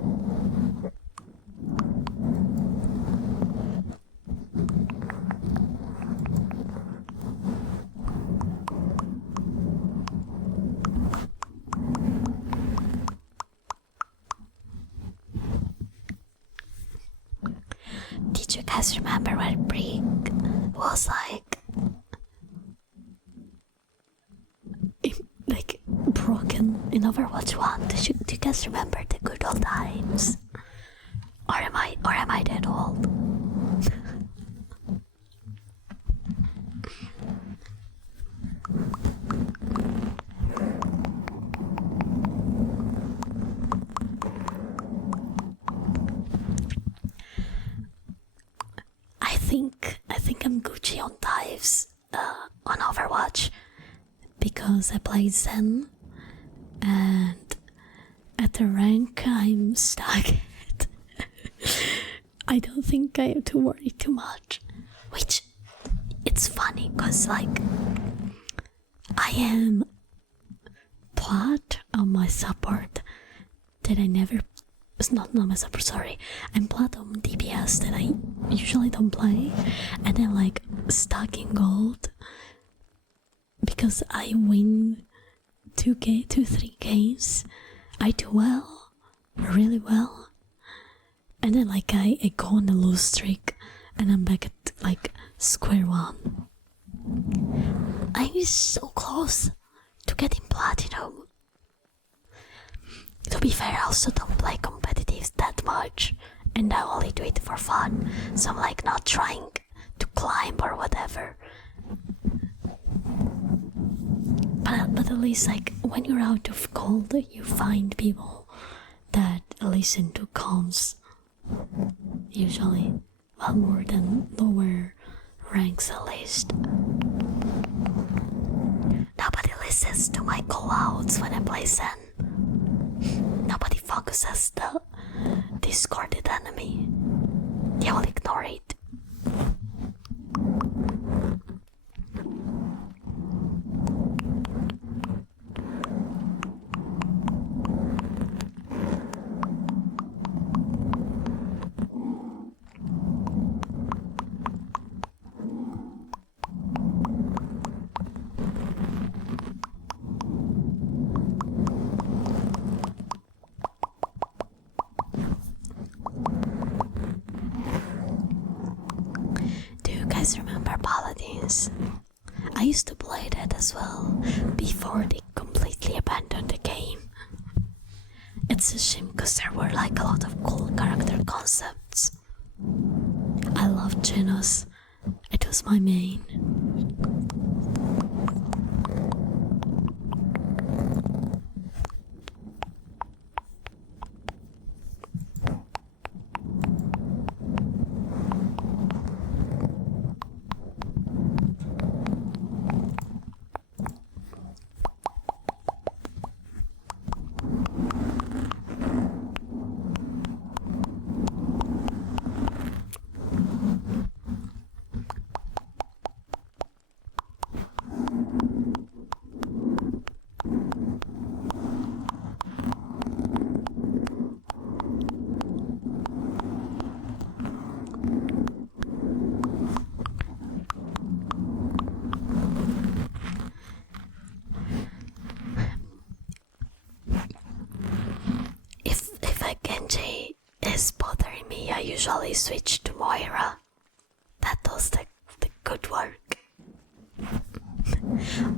Did you guys remember where Brick was like broken in Overwatch 1? Do you guys remember the good old times? Or am I that old? I think I'm Gucci on dives on Overwatch because I played Zen, and at the rank I'm stuck at. I don't think I have to worry too much, which it's funny because like I am plat on my support that I never. It's not my support, sorry. I'm plat on DPS that I usually don't play, and then like stuck in gold because I win 3 games. I do well, really well, and then like I go on a lose streak and I'm back at like square one. I'm so close to getting platinum. To be fair, I also don't play competitive that much, and I only do it for fun, so I'm like not trying to climb or whatever. But at least like when you're out of gold, you find people that listen to comms. Usually, well, more than lower ranks at least. Nobody listens to my callouts when I play Zen. Nobody focuses the discorded enemy. They will ignore it. guys remember Paladins? I used to play that as well before they completely abandoned the game. It's a shame because there were like a lot of cool character concepts. I loved Genos. It was my main. If a Genji is bothering me, I usually switch to Moira. That does the good work.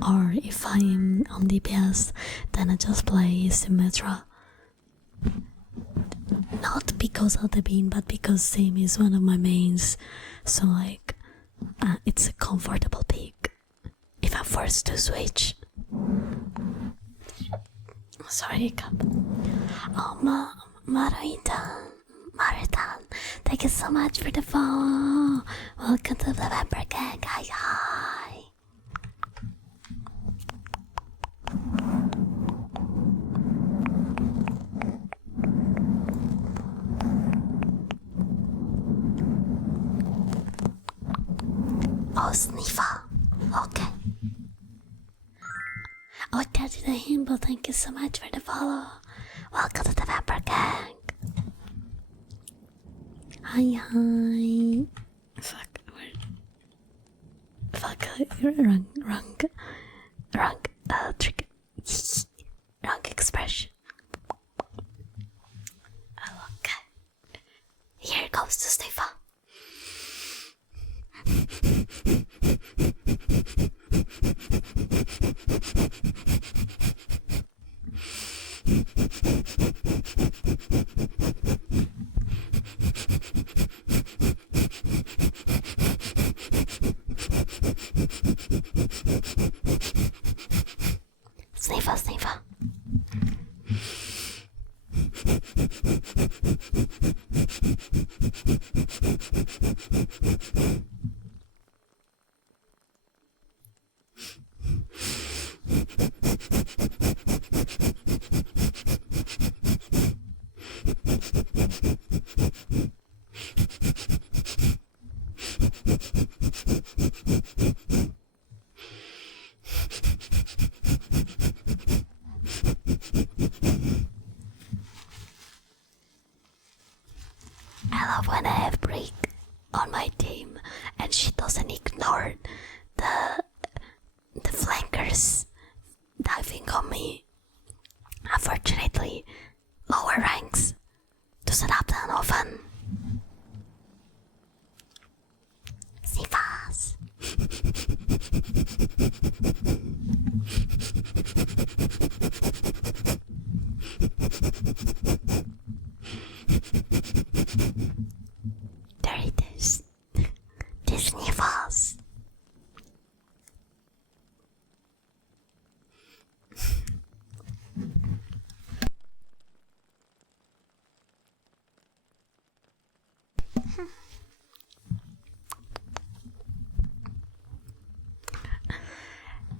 Or if I'm on DPS, then I just play Symmetra. Not because of the beam, but because Sim is one of my mains. So like, it's a comfortable pick if I'm forced to switch. Sorry, cup. Oh, Maritan, thank you so much for the follow. Welcome to the member gang. Hi. Oh, Sniffer. Okay. Oh, Daddy the Himbo, thank you so much for the follow. Welcome to the member gang. Hi. Fuck, wrong trick. Wrong expression. Okay. Here goes to Sniffer. Sniffer. I love when I have Break on my team and she doesn't ignore the flankers diving on me. Unfortunately, lower ranks doesn't happen often. See fast. There it is. Disney Falls.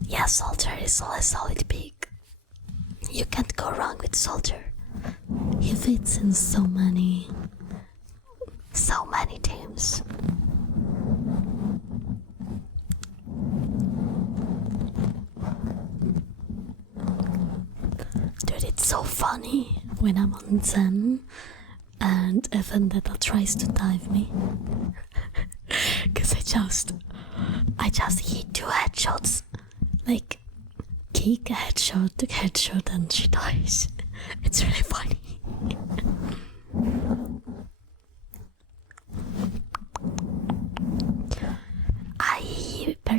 Yeah, Soldier is a solid pick. You can't go wrong with Soldier. He fits in so many teams. Dude, it's so funny when I'm on Zen and a vendetta tries to dive me. Cause I just hit 2 headshots. Like, kick, headshot, and she dies. It's really funny.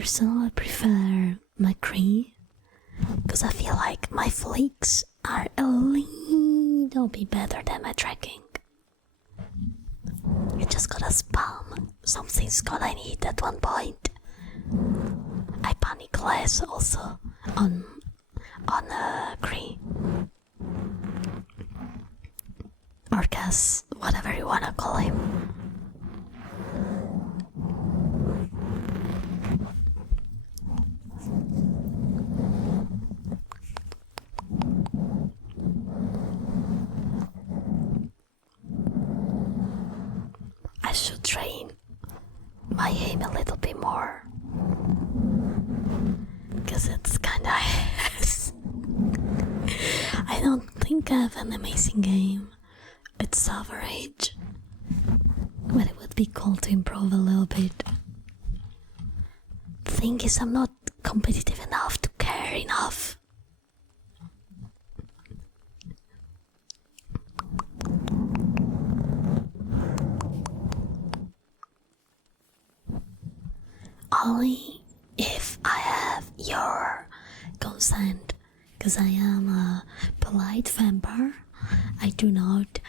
personally prefer McCree because I feel like my flicks are a little bit better than my tracking. You just gotta spam. Something's gonna hit at one point. I panic less also on Cree. Or Cass, whatever you wanna call him. I should train my aim a little bit more, because it's kinda ass. I don't think I have an amazing game. It's average, but it would be cool to improve a little bit. The thing is, I'm not competitive enough to care enough. Only if I have your consent, because I am a polite vampire. I do not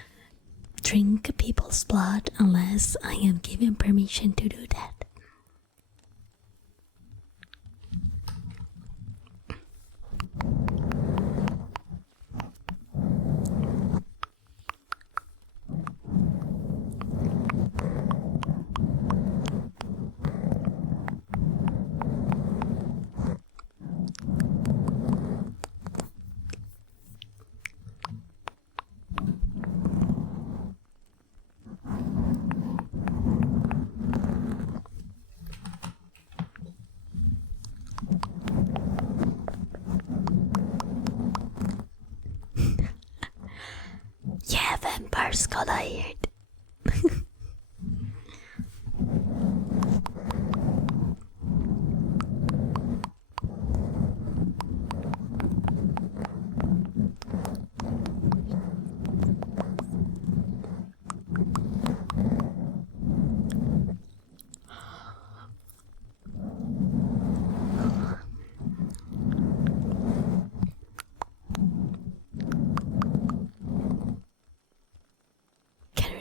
drink people's blood unless I am given permission to do that. Yeah, vampires got hired.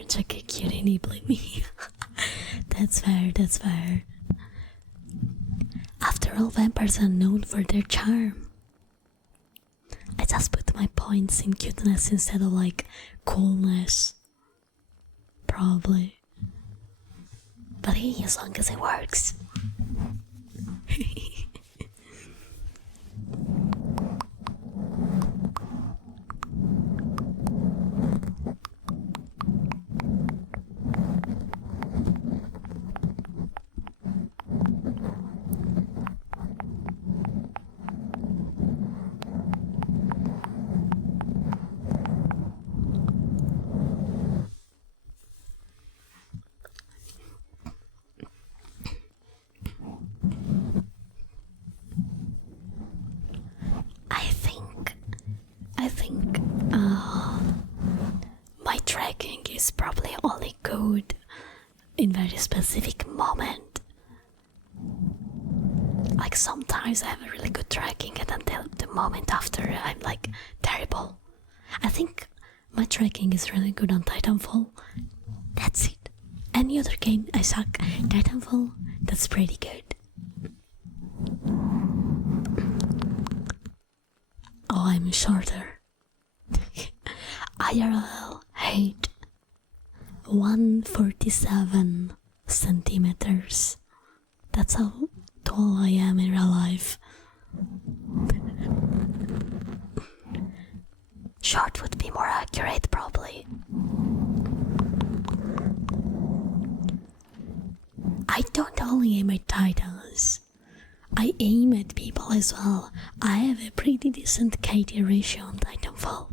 Check a cute enabling me. That's fair, that's fair. After all, vampires are known for their charm. I just put my points in cuteness instead of like coolness. Probably. But hey, as long as it works. I think my tracking is probably only good in very specific moment. Like sometimes I have a really good tracking and until the moment after I'm like terrible. I think my tracking is really good on Titanfall. That's it. Any other game I suck. Titanfall, that's pretty good. Oh, I'm shorter. IRL height 147 centimeters. That's how tall I am in real life. Short would be more accurate, probably. I don't only aim at titans. I aim at people as well. I have a pretty decent KD ratio on Titanfall.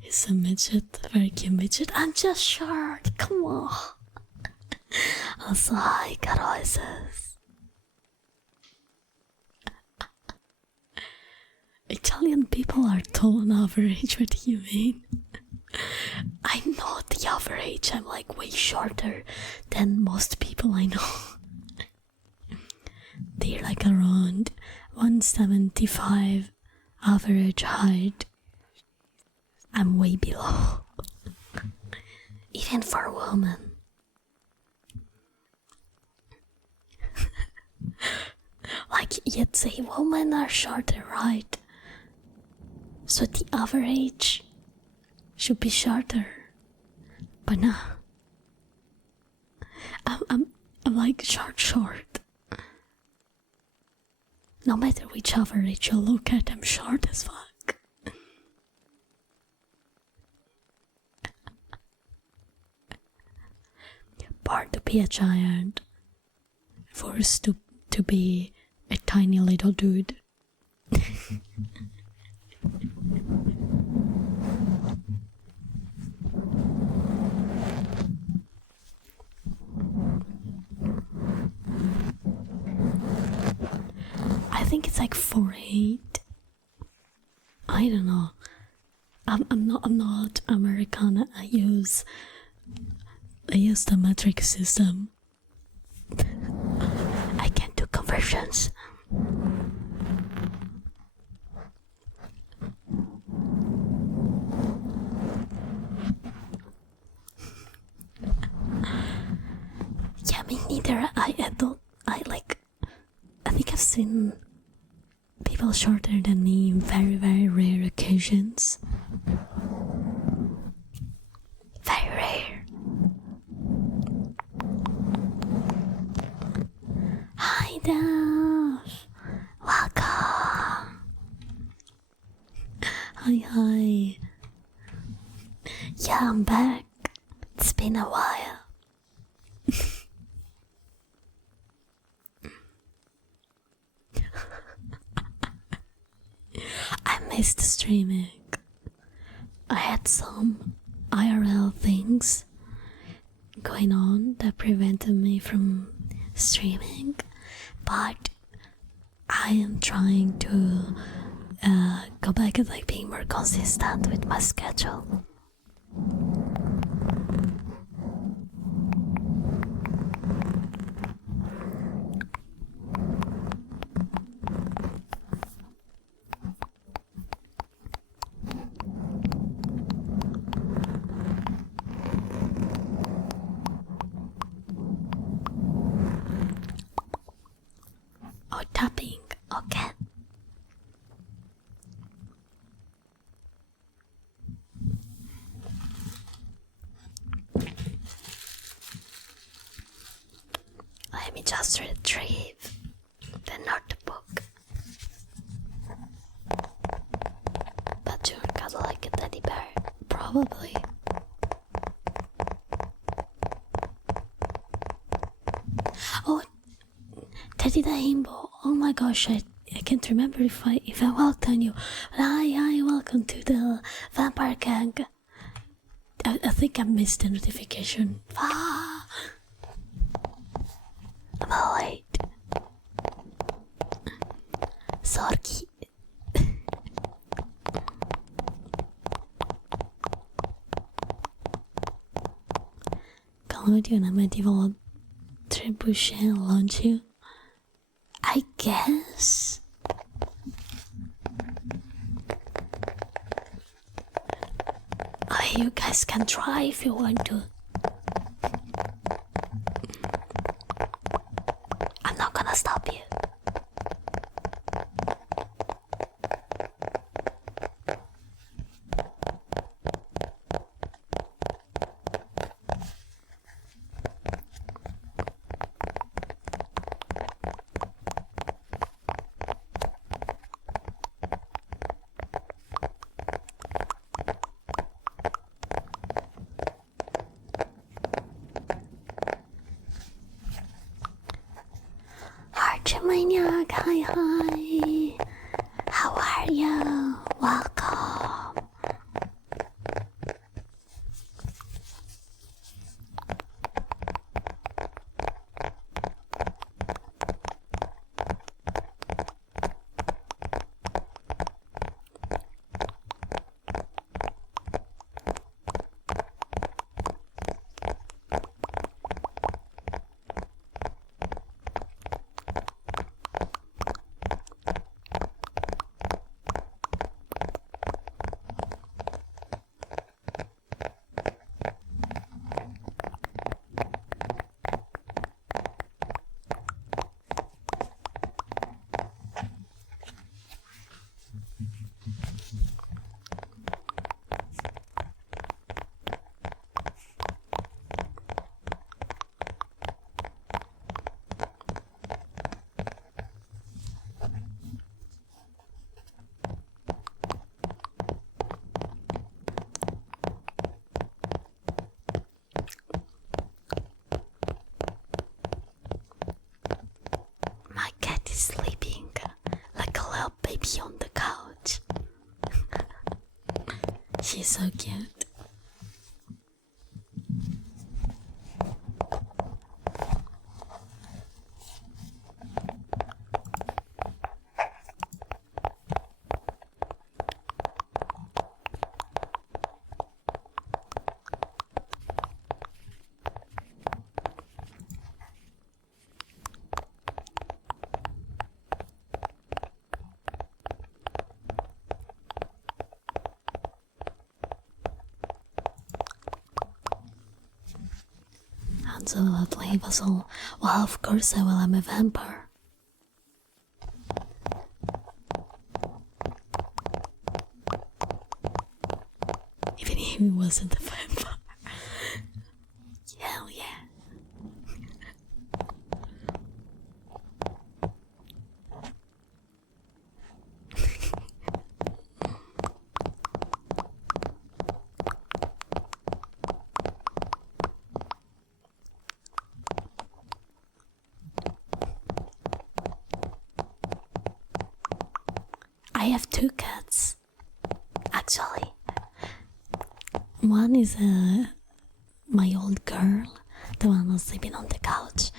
He's a midget, very cute midget. I'm just short, come on. Also, hi, Caroises. Italian people are tall on average, what do you mean? I'm not the average, I'm like way shorter than most people I know. they're like around 175 average height. I'm way below. Even for a woman. Like, you'd say women are shorter, right? So the average should be shorter. But nah. I'm like short. No matter which average you look at, I'm short as fuck. Born to be a giant, forced to be a tiny little dude. I think it's like 4'8". I don't know. I'm not American. I use the metric system. I can't do conversions. Yeah, me neither. I think I've seen people shorter than me in very, very rare occasions. Very rare. Hi, Daph. Welcome. Hi. Yeah, I'm back. It's been a while. I missed streaming. I had some IRL things going on that prevented me from streaming, but I am trying to go back and like being more consistent with my schedule. Oh, tapping. Okay. Let me just retrieve the notebook. But you're gonna like a teddy bear, probably. Oh, Teddy the Himbo. Oh my gosh, I can't remember if I welcome you. Hi, welcome to the Vampire Gang. I think I missed the notification. Ah, I'm late. Sorry. Download una medieval trebuchet launch you. I guess. You guys can try if you want to. I'm not gonna stop you. Archimaniac, hi. How are you? Welcome. so cute. Hanzo will play puzzle. Well, of course I will, I'm a vampire. Even if he wasn't a vampire. Hell yeah. I have 2 cats, actually. One is my old girl, the one who's sleeping on the couch.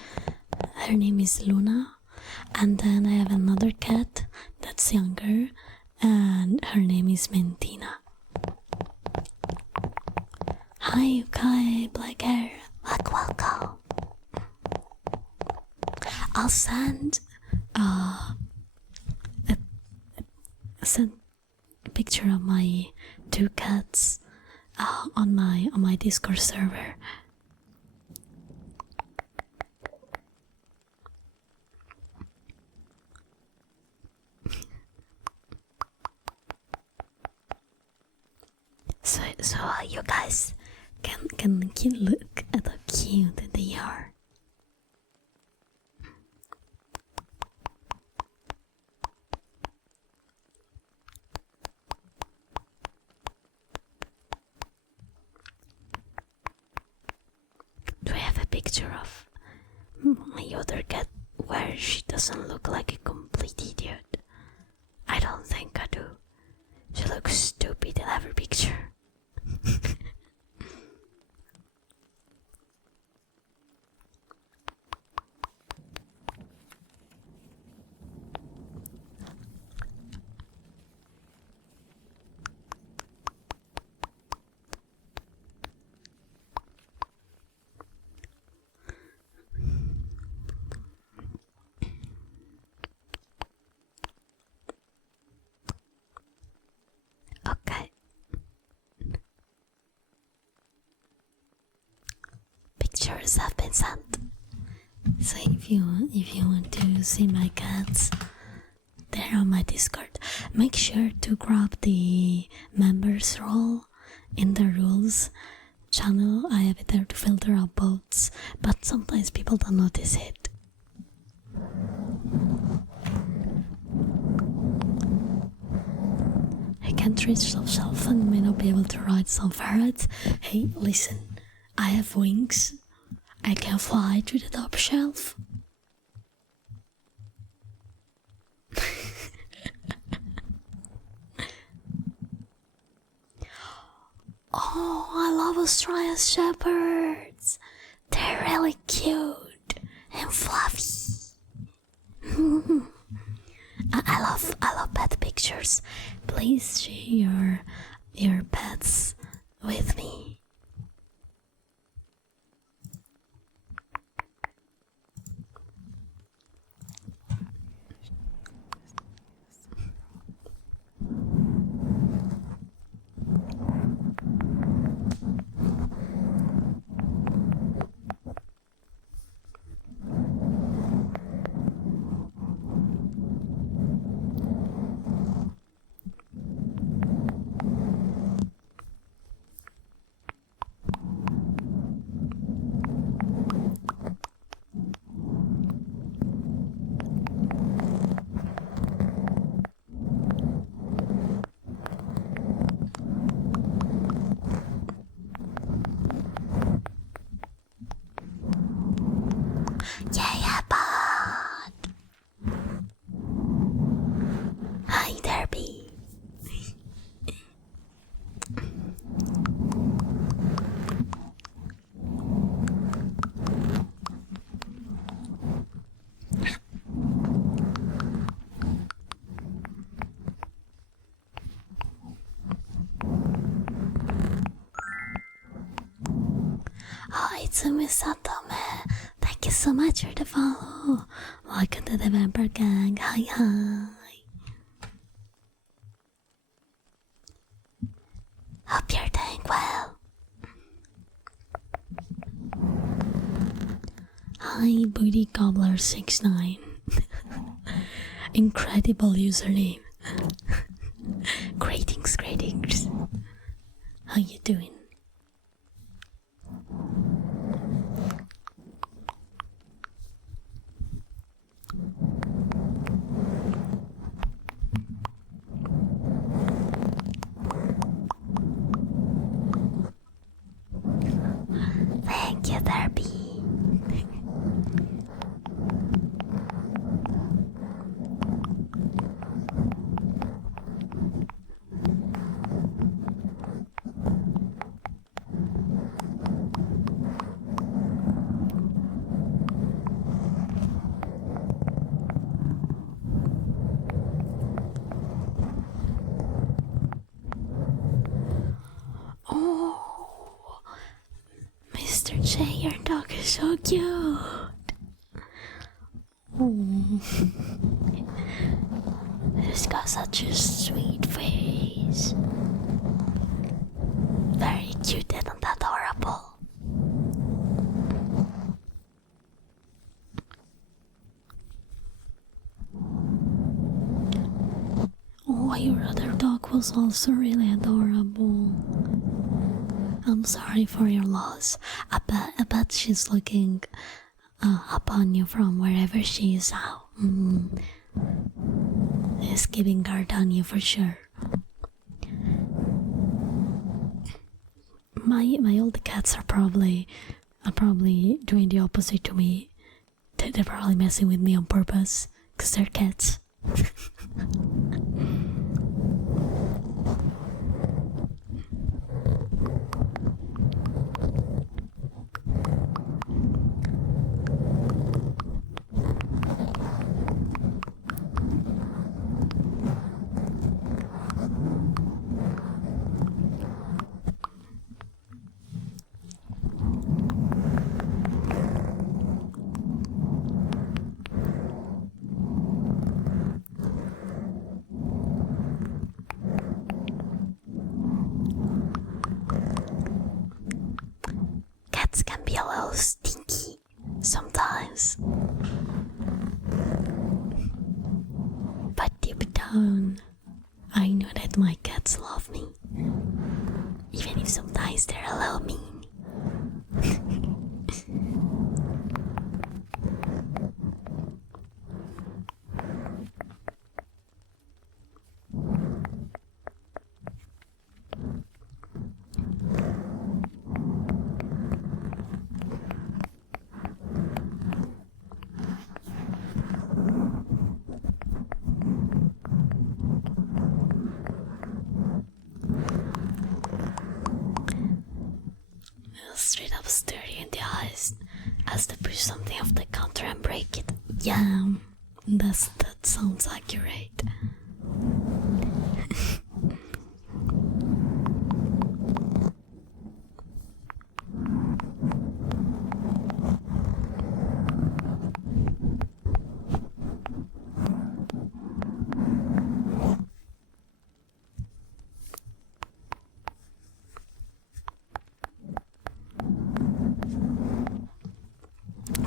Her name is Luna. And then I have another cat that's younger, and her name is Mentina. Hi, Yukai, black hair, welcome. I'll send send a picture of my 2 cats on my Discord server. So you guys can look at how cute they are. Do I have a picture of my other cat where she doesn't look like a complete idiot? I don't think I do. She looks stupid in every picture. Okay. Pictures have been sent. So if you want to see my cats, they're on my Discord. Make sure to grab the members role in the rules channel. I have it there to filter out bots, but sometimes people don't notice it. I can't reach top shelf and may not be able to ride some ferrets. Hey, listen, I have wings. I can fly to the top shelf. Oh, I love Australian Shepherds. They're really cute and fluffy. I love pet pictures. Please share your pets with me. Hi, Tsumi Satome. Thank you so much for the follow. Welcome to the Vampire Gang. Hi. Hope you're doing well. Hi, Booty Gobbler 69. Incredible username. Greetings. How you doing? Thank you, Derby. Oh, Mr. J, your dog is so cute. Oh, he's got such a sweet face. Very cute and adorable. Oh, your other dog was also really adorable. I'm sorry for your loss. I bet she's looking upon you from wherever she is now. Is keeping guard on you for sure. My older cats are probably doing the opposite to me. They're probably messing with me on purpose because they're cats. Cats can be a little stinky sometimes. But deep down, I know that my cats love me. Even if sometimes they're a little mean. Straight up stare you in the eyes as to push something off the counter and break it. Yeah, that sounds accurate.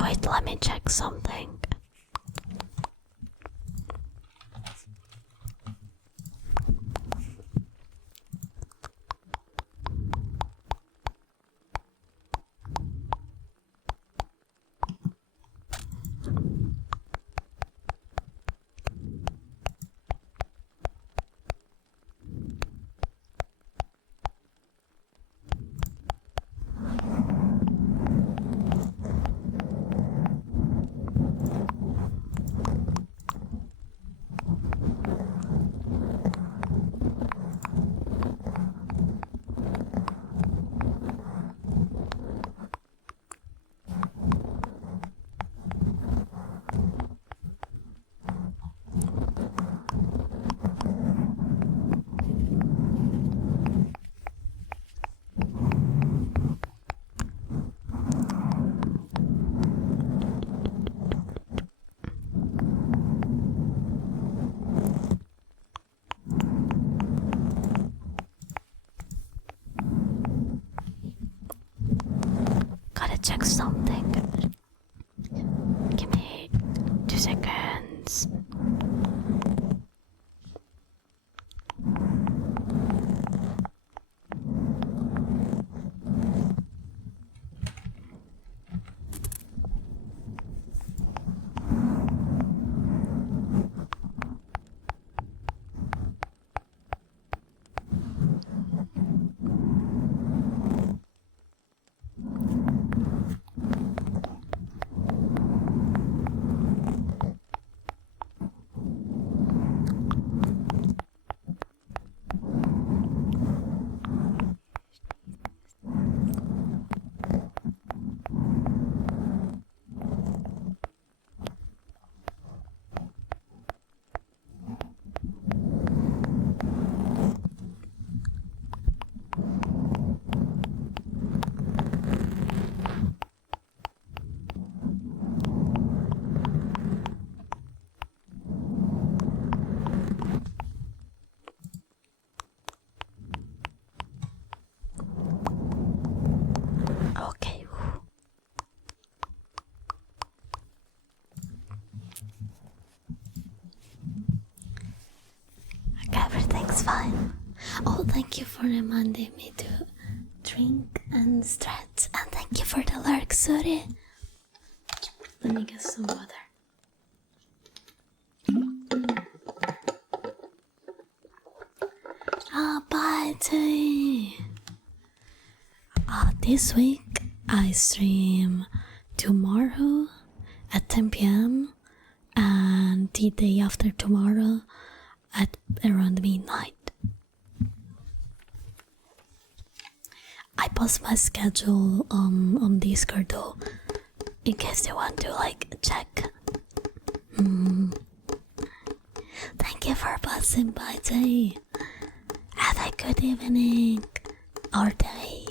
Wait, let me check something. check something. Give me 2 seconds. Okay. Everything's fine. Oh, thank you for reminding me to drink and stretch, and thank you for the lyric, sorry. Let me get some water. Bye, Jay. This week I stream tomorrow at 10 p.m. and the day after tomorrow at around midnight. I post my schedule on Discord though, in case you want to check. Thank you for passing by, Jay. Have a good evening or day,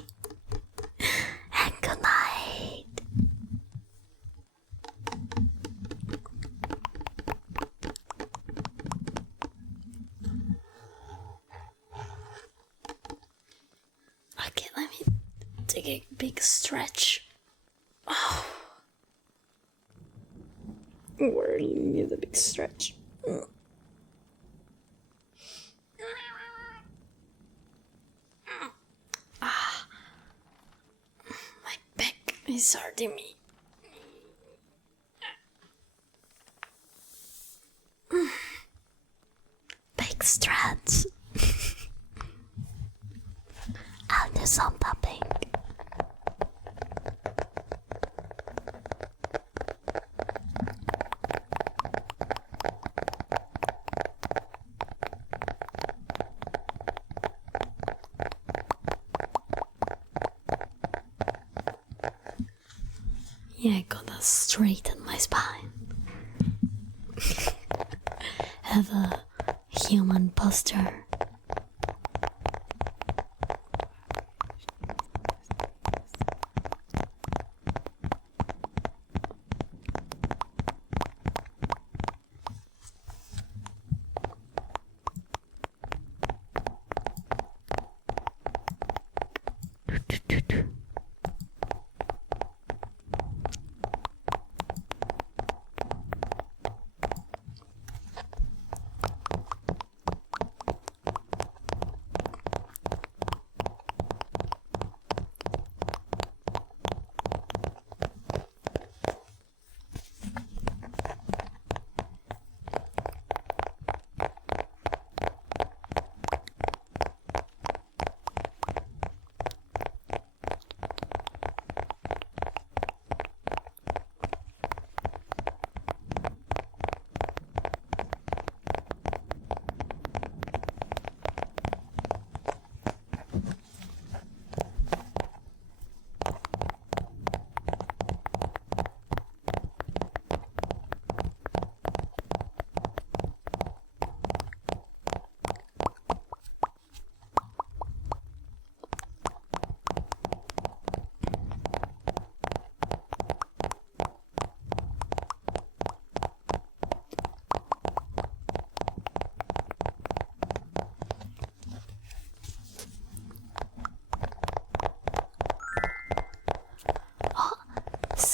and good night. Okay, let me take a big stretch. Oh, really need a big stretch. My back is hurting me. Big stretch. I'll do some tapping. Yeah, I gotta straighten my spine. Have a human posture.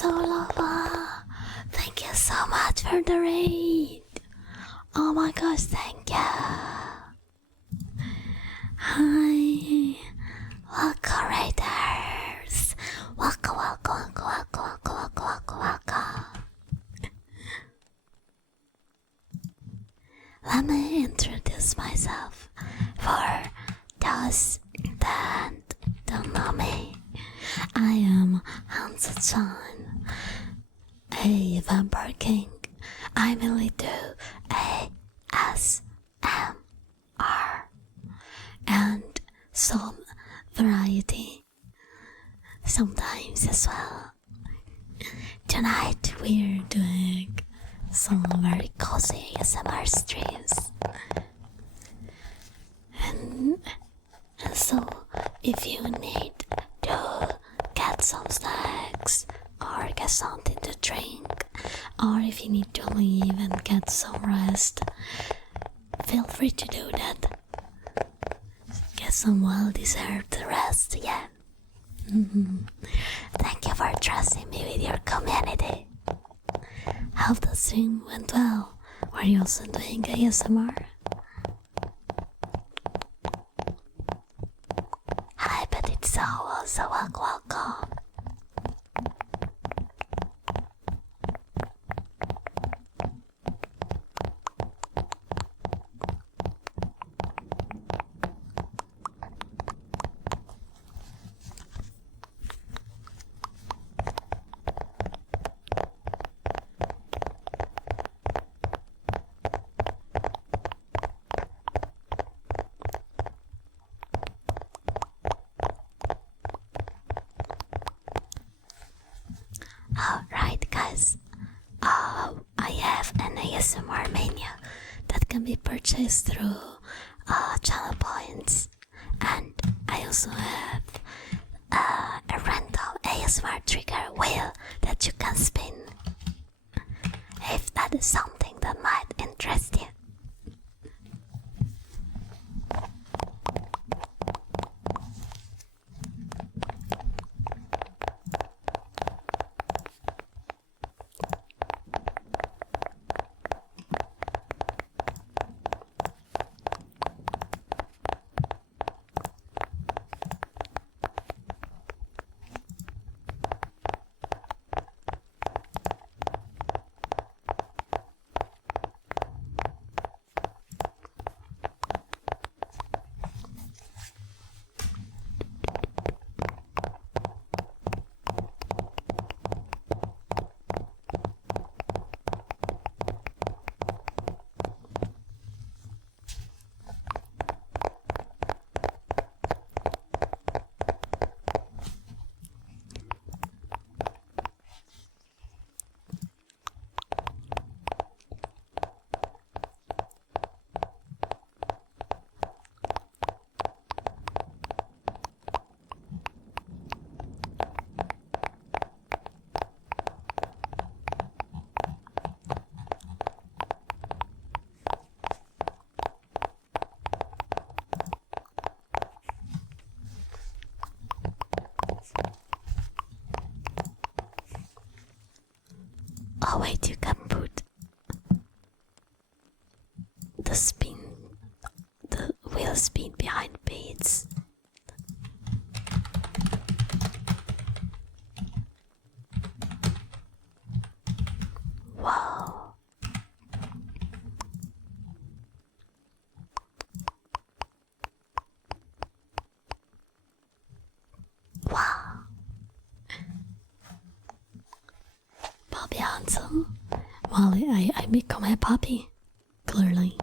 Solova, thank you so much for the raid. Oh my gosh, thank you. Hi, welcome raiders. Welcome, welcome, welcome, welcome, welcome, welcome, welcome. Let me introduce myself for those that don't know me. I am Hanzo-Chan, a vampire king. I mainly do ASMR and some variety sometimes as well. Tonight we're doing some very cozy ASMR streams. And so if you need to get some snacks or get something to drink, or if you need to leave and get some rest, feel free to do that. Get some well-deserved rest, yeah. Thank you for trusting me with your community. Hope the stream went well. Were you also doing ASMR? Hi, but it's so welcome. Alright guys, I have an ASMR menu that can be purchased through channel points, and I also have a random ASMR trigger wheel that you can spin if that is something that might interest you. Oh wait, you can put the wheel spin behind beats. Wow. Wow. Puppy Hanzo. Well, I become a puppy, clearly.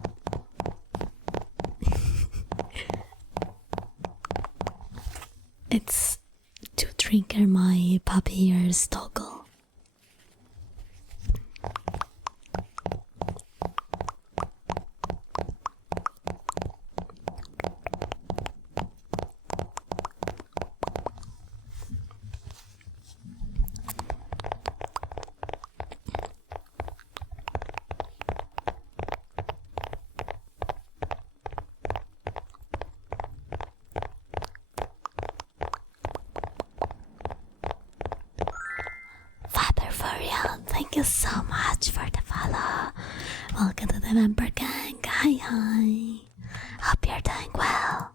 It's to trigger my puppy ears toggle. Thank you so much for the follow. Welcome to the member gang. Hi. Hope you're doing well.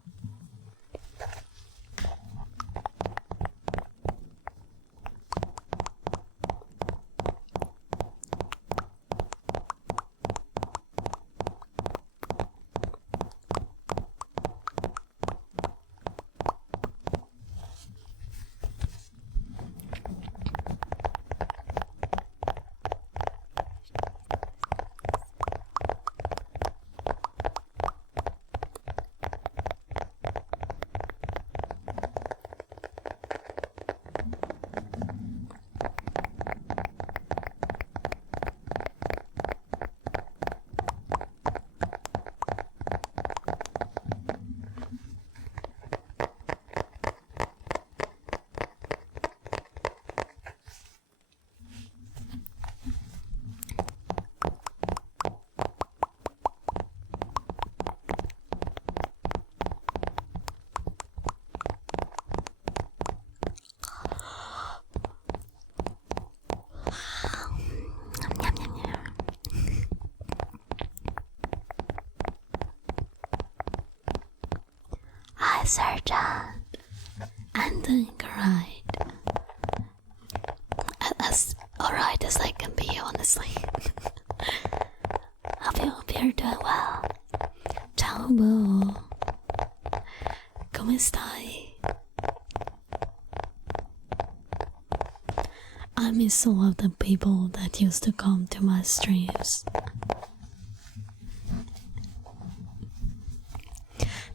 Hanzo-Chan, I'm doing alright. As alright as I can be, honestly. Hope you're doing well. Ciao, Bo. Come stai? I miss all of the people that used to come to my streams.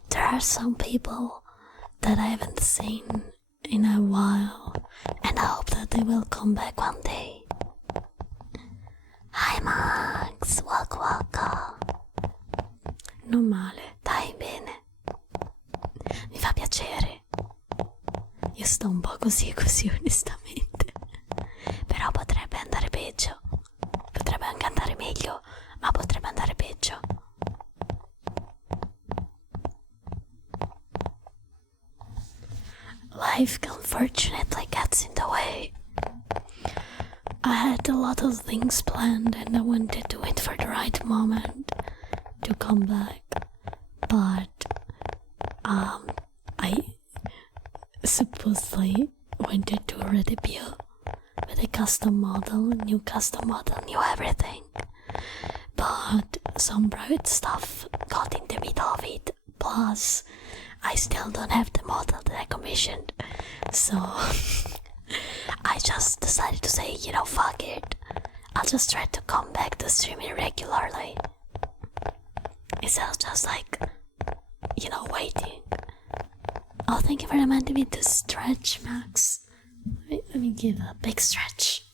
There are some people that I haven't seen in a while, and I hope that they will come back one day. Hi Max, waka. Non male, dai bene. Mi fa piacere. Io sto un po' così onestamente. Però potrebbe andare peggio. Potrebbe anche andare meglio, ma potrebbe andare peggio. Life unfortunately gets in the way. I had a lot of things planned and I wanted to wait for the right moment to come back, but I supposedly wanted to already build with a custom model, new new everything, but some private stuff got in the middle of it. Plus I still don't have the model that I commissioned, so I just decided to say, fuck it. I'll just try to come back to streaming regularly instead of just waiting. Oh, thank you for reminding me to stretch, Max. Let me give a big stretch.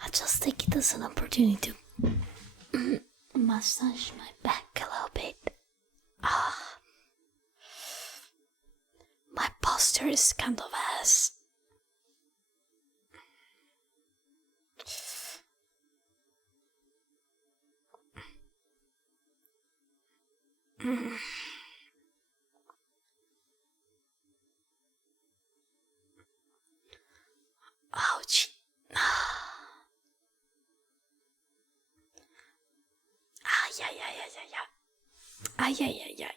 I just take it as an opportunity to massage my back a little bit. My posture is kind of ass, Ouch. Ay, ay, ay, ay, ay, ay. Ay, ay, ay, ay.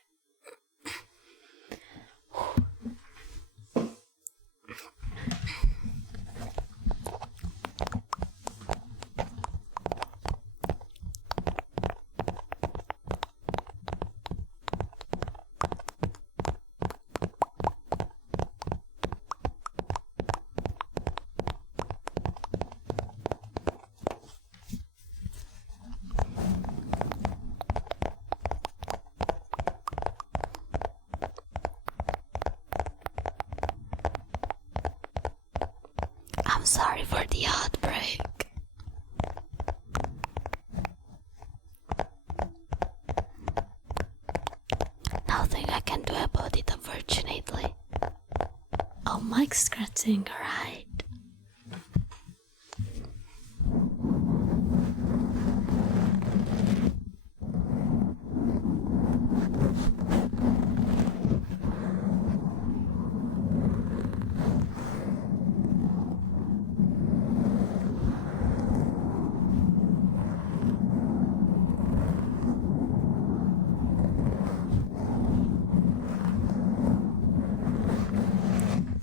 I'm sorry for the outbreak. Nothing I can do about it, unfortunately. Oh, mic scratching, alright.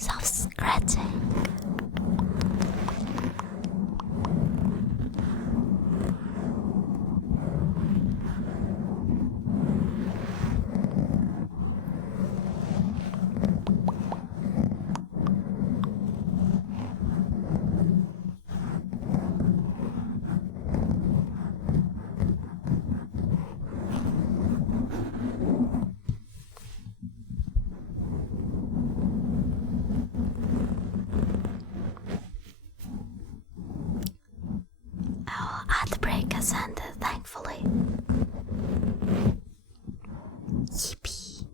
Stop scratching. Our outbreak has ended, thankfully. Yippee.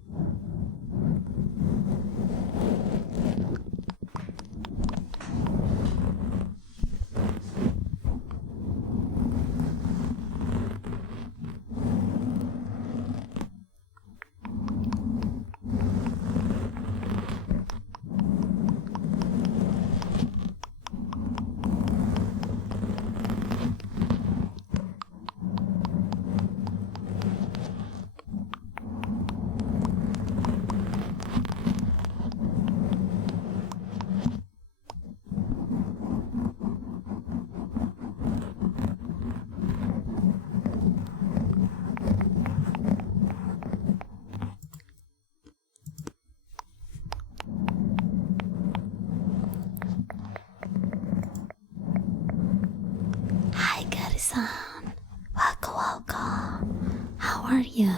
Hi, Gary-san. Welcome, welcome. How are you?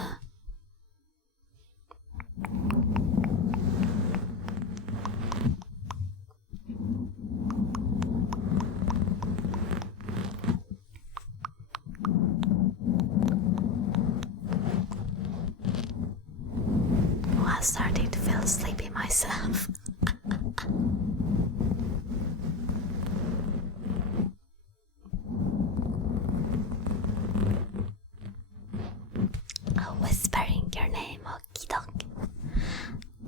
Oh, I'm starting to feel sleepy myself. Whispering your name, okie dokie.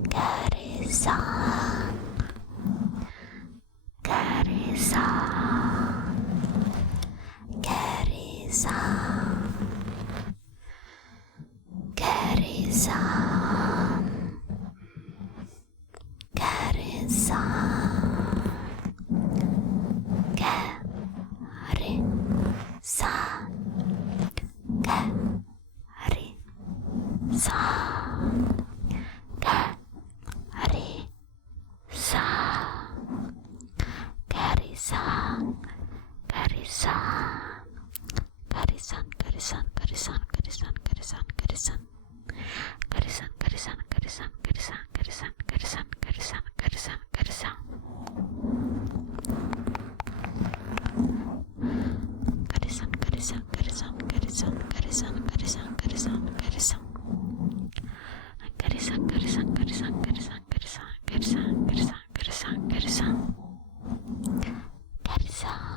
Gary-san. Gary-san. Gary-san. Gary-san. Gary-san. Gary-san. Gary-san.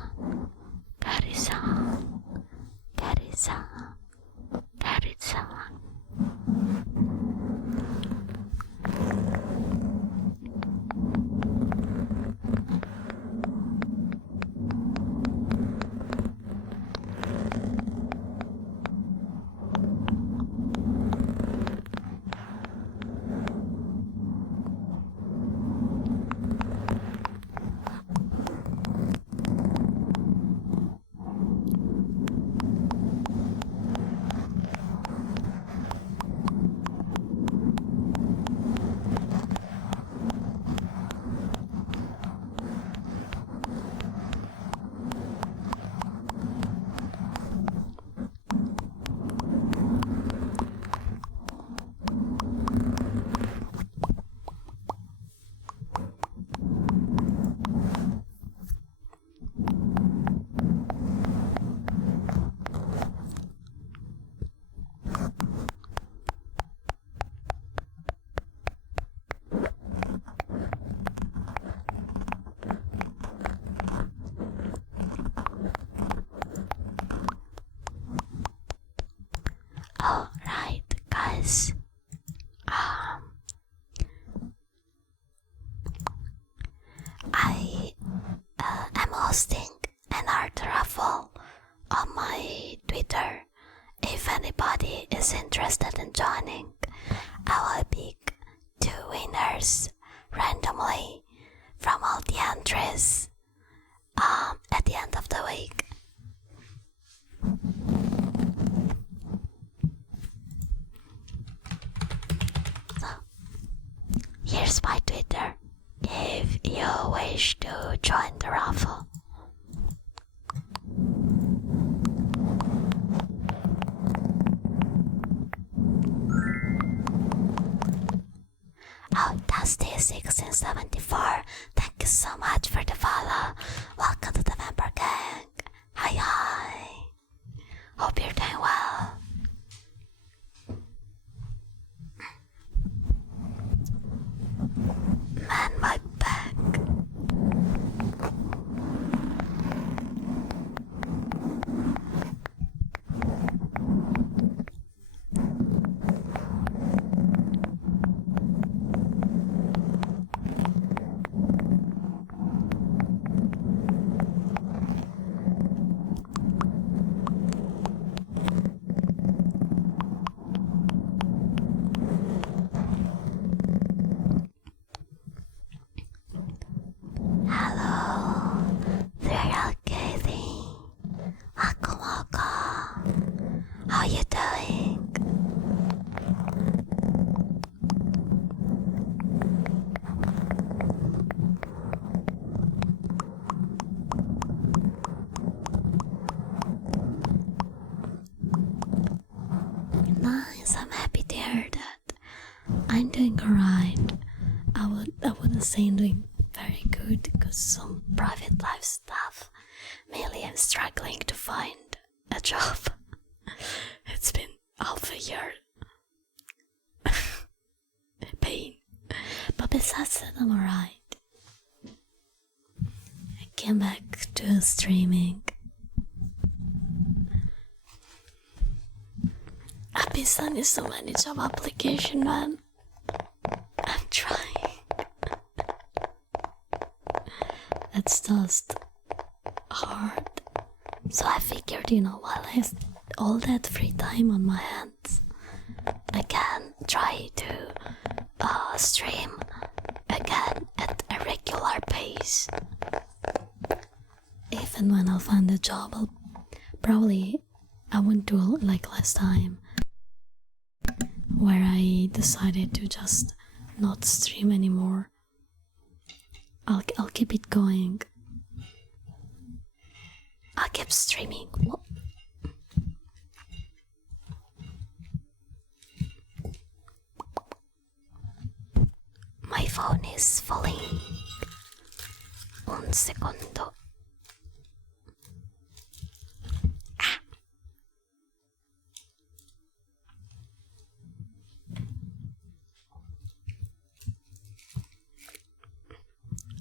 posting an art raffle on my Twitter. If anybody is interested in joining, I will pick 2 winners randomly from all the entries at the end of the week. So, here's my Twitter if you wish to join the raffle. Oh, Dusty1674, thank you so much for the follow. Welcome to the member gang. Hi. Hope you're doing well. Man, my back. How you doing? Nice, I'm happy to hear that. I'm doing alright. I wouldn't say I'm doing very good because some private life stuff. Mainly I'm struggling to find a job. It's been half a year. Pain. But besides that, I'm alright. I came back to streaming. I've been sending so many job applications, man. I'm trying. It's just hard. So I figured, while I have all that free time on my hands, I can try to stream again at a regular pace. Even when I'll find a job, I won't do like last time, where I decided to just not stream anymore. I'll keep it going. I'll keep streaming. My phone is falling. Un segundo.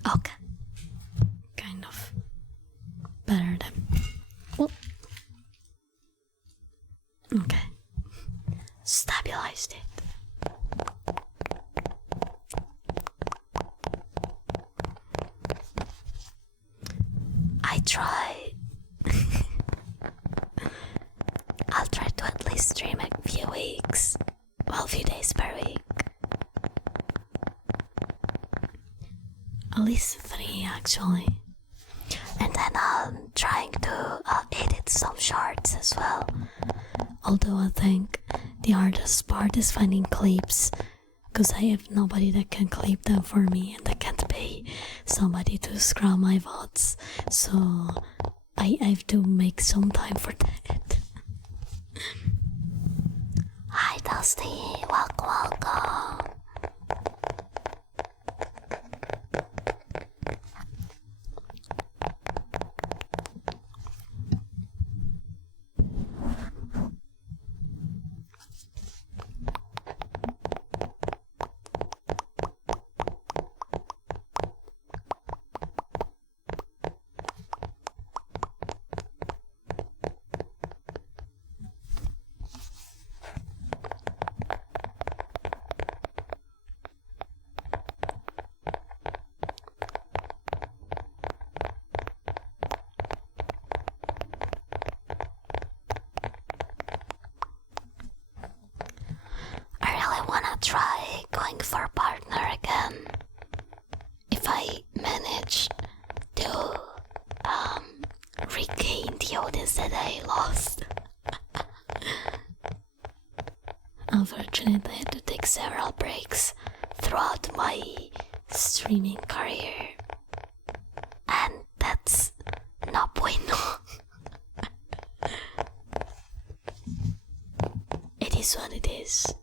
Okay. Kind of better than. Okay. Stabilized it. I try. I'll try to at least stream a few weeks. Well, a few days per week. At least 3 actually. And then I'm trying to edit some shorts as well. Although I think the hardest part is finding clips, because I have nobody that can clip them for me, and I can't pay somebody to scrub my VODs, so I have to make some time for that. Hi Dusty, welcome. manage to regain the audience that I lost. Unfortunately, I had to take several breaks throughout my streaming career, and that's no bueno. It is what it is.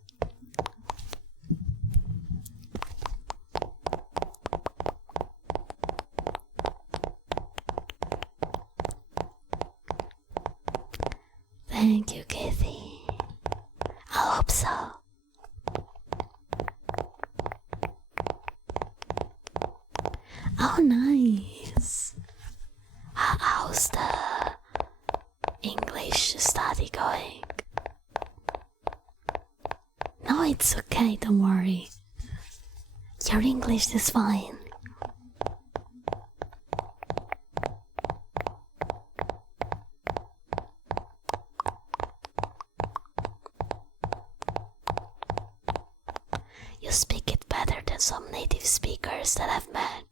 Thank you, Kathy. I hope so. Oh, nice. How's the English study going? No, it's okay, don't worry. Your English is fine. You speak it better than some native speakers that I've met.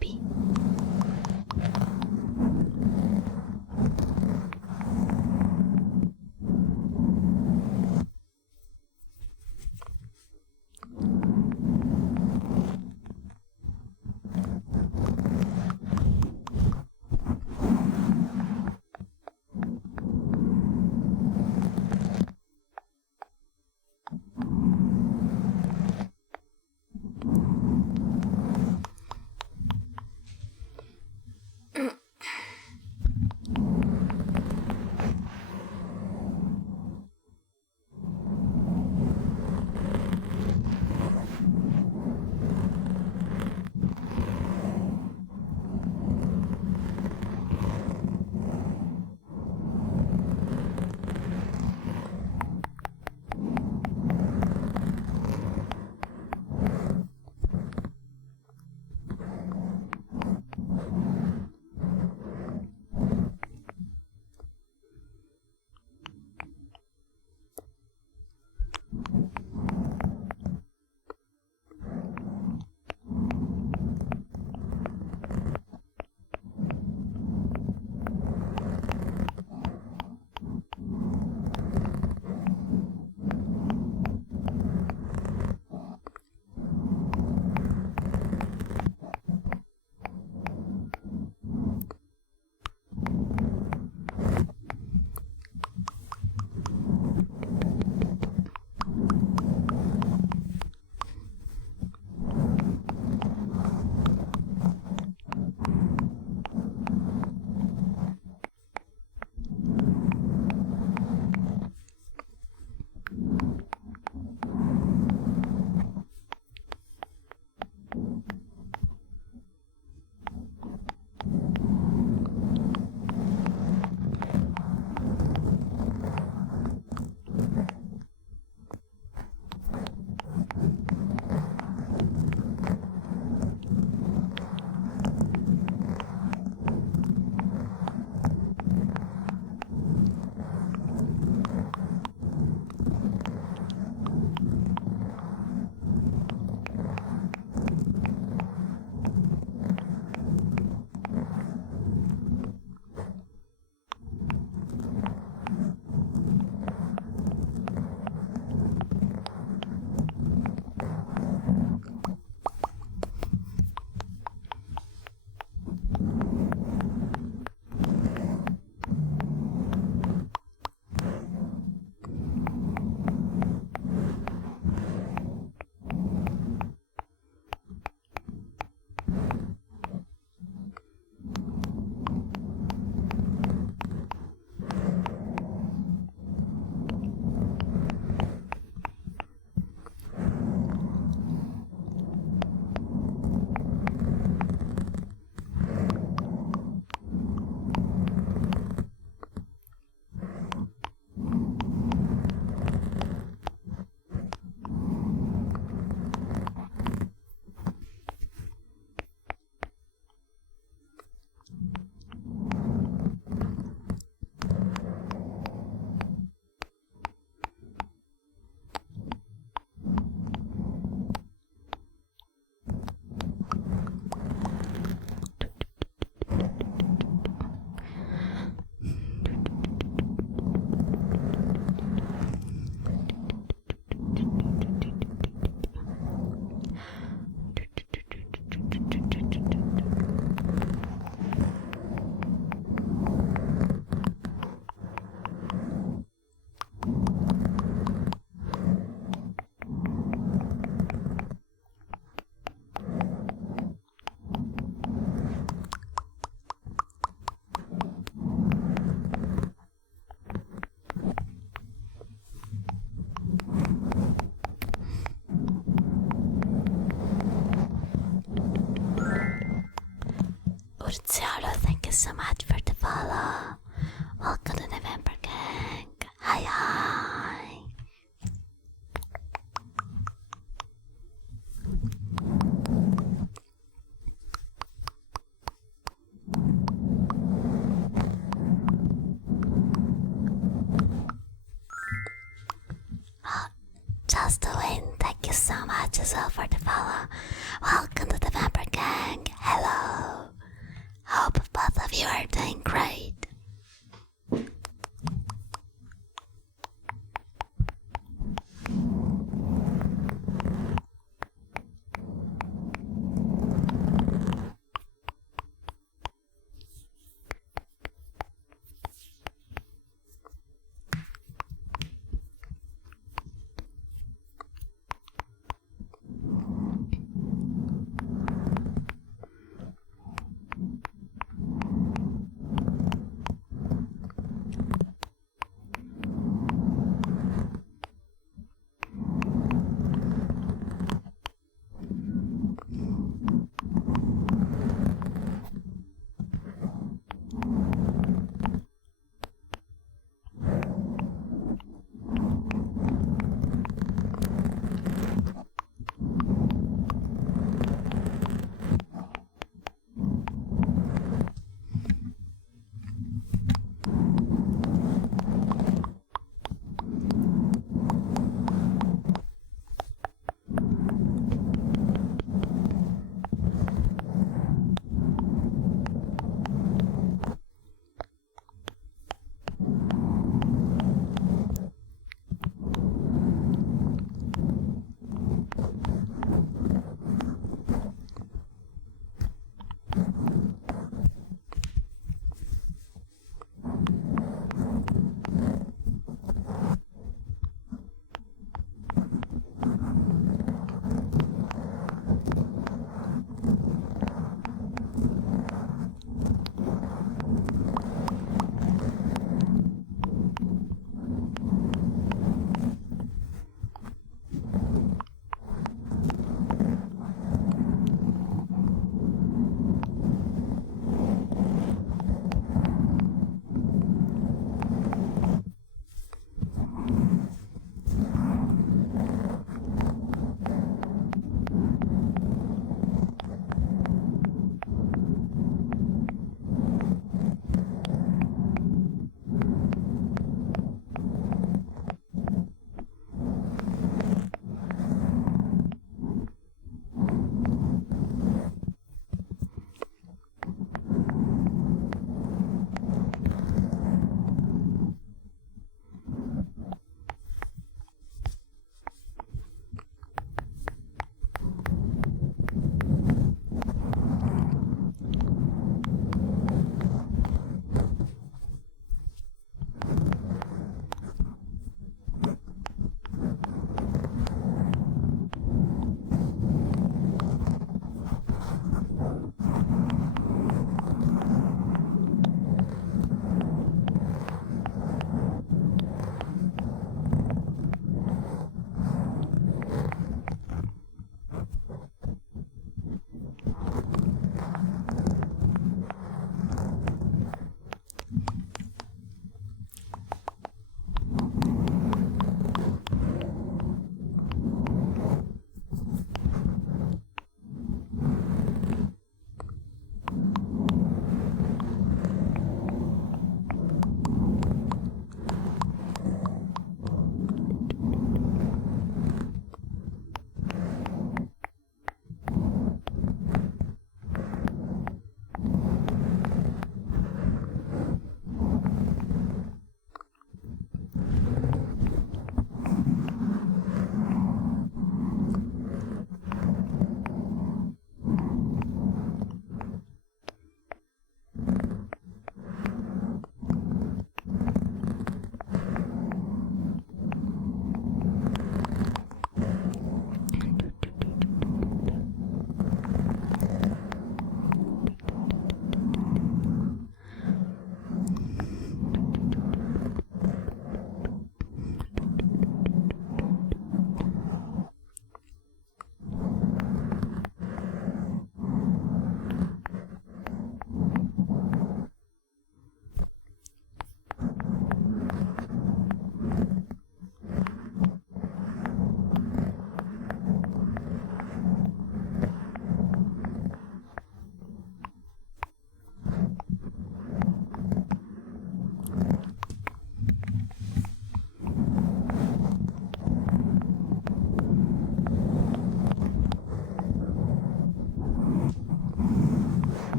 maybe. Urziolo, thank you so much for the follow. Welcome to November Gang. Hiii. Just the win, thank you so much as well for the follow. Welcome to the Vampire gang, hello. Hope both of you are doing great.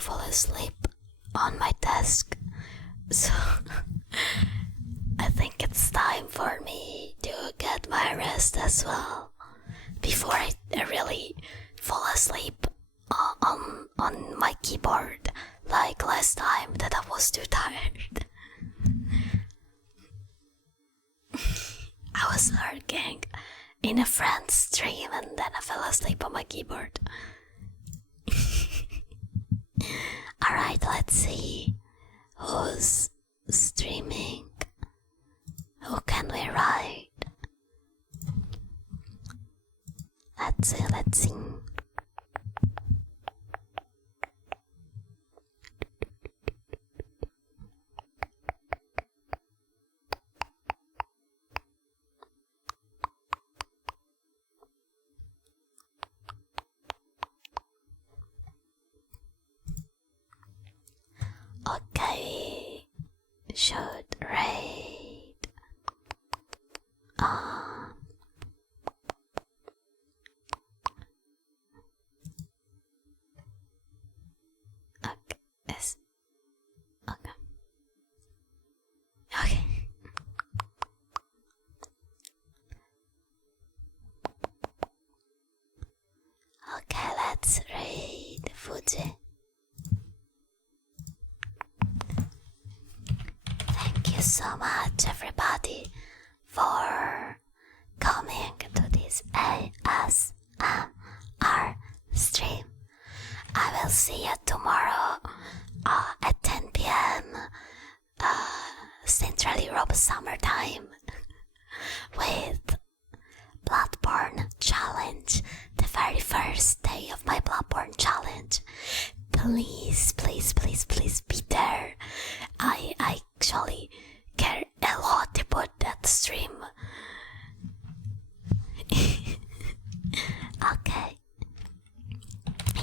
fall asleep on my desk. So I think it's time for me to get my rest as well before I really fall asleep on my keyboard like last time that I was too tired. I was working in a friend's stream and then I fell asleep on my keyboard. Alright, let's see who's streaming. Who can we write? Let's see. Okay, should raid. Okay, yes. Okay. Okay. Okay, let's raid Fuji. Thank you so much, everybody, for coming to this ASMR stream. I will see you tomorrow at 10 p.m. Central Europe summertime with Bloodborne Challenge, the very first day of my Bloodborne Challenge. Please, please, please, please be there. I actually care a lot about that stream. Okay.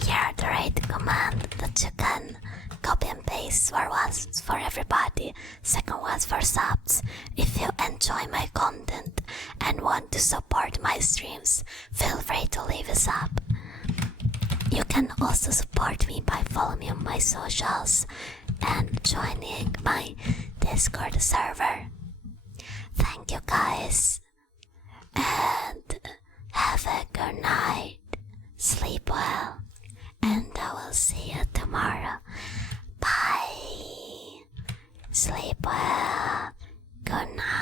Here are the raid command that you can copy and paste. For one's for everybody, second one's for subs. If you enjoy my content and want to support my streams, feel free to leave a sub. You can also support me by following me on my socials and joining my Discord server. Thank you guys, and have a good night. Sleep well, and I will see you tomorrow. Bye. Sleep well. Good night.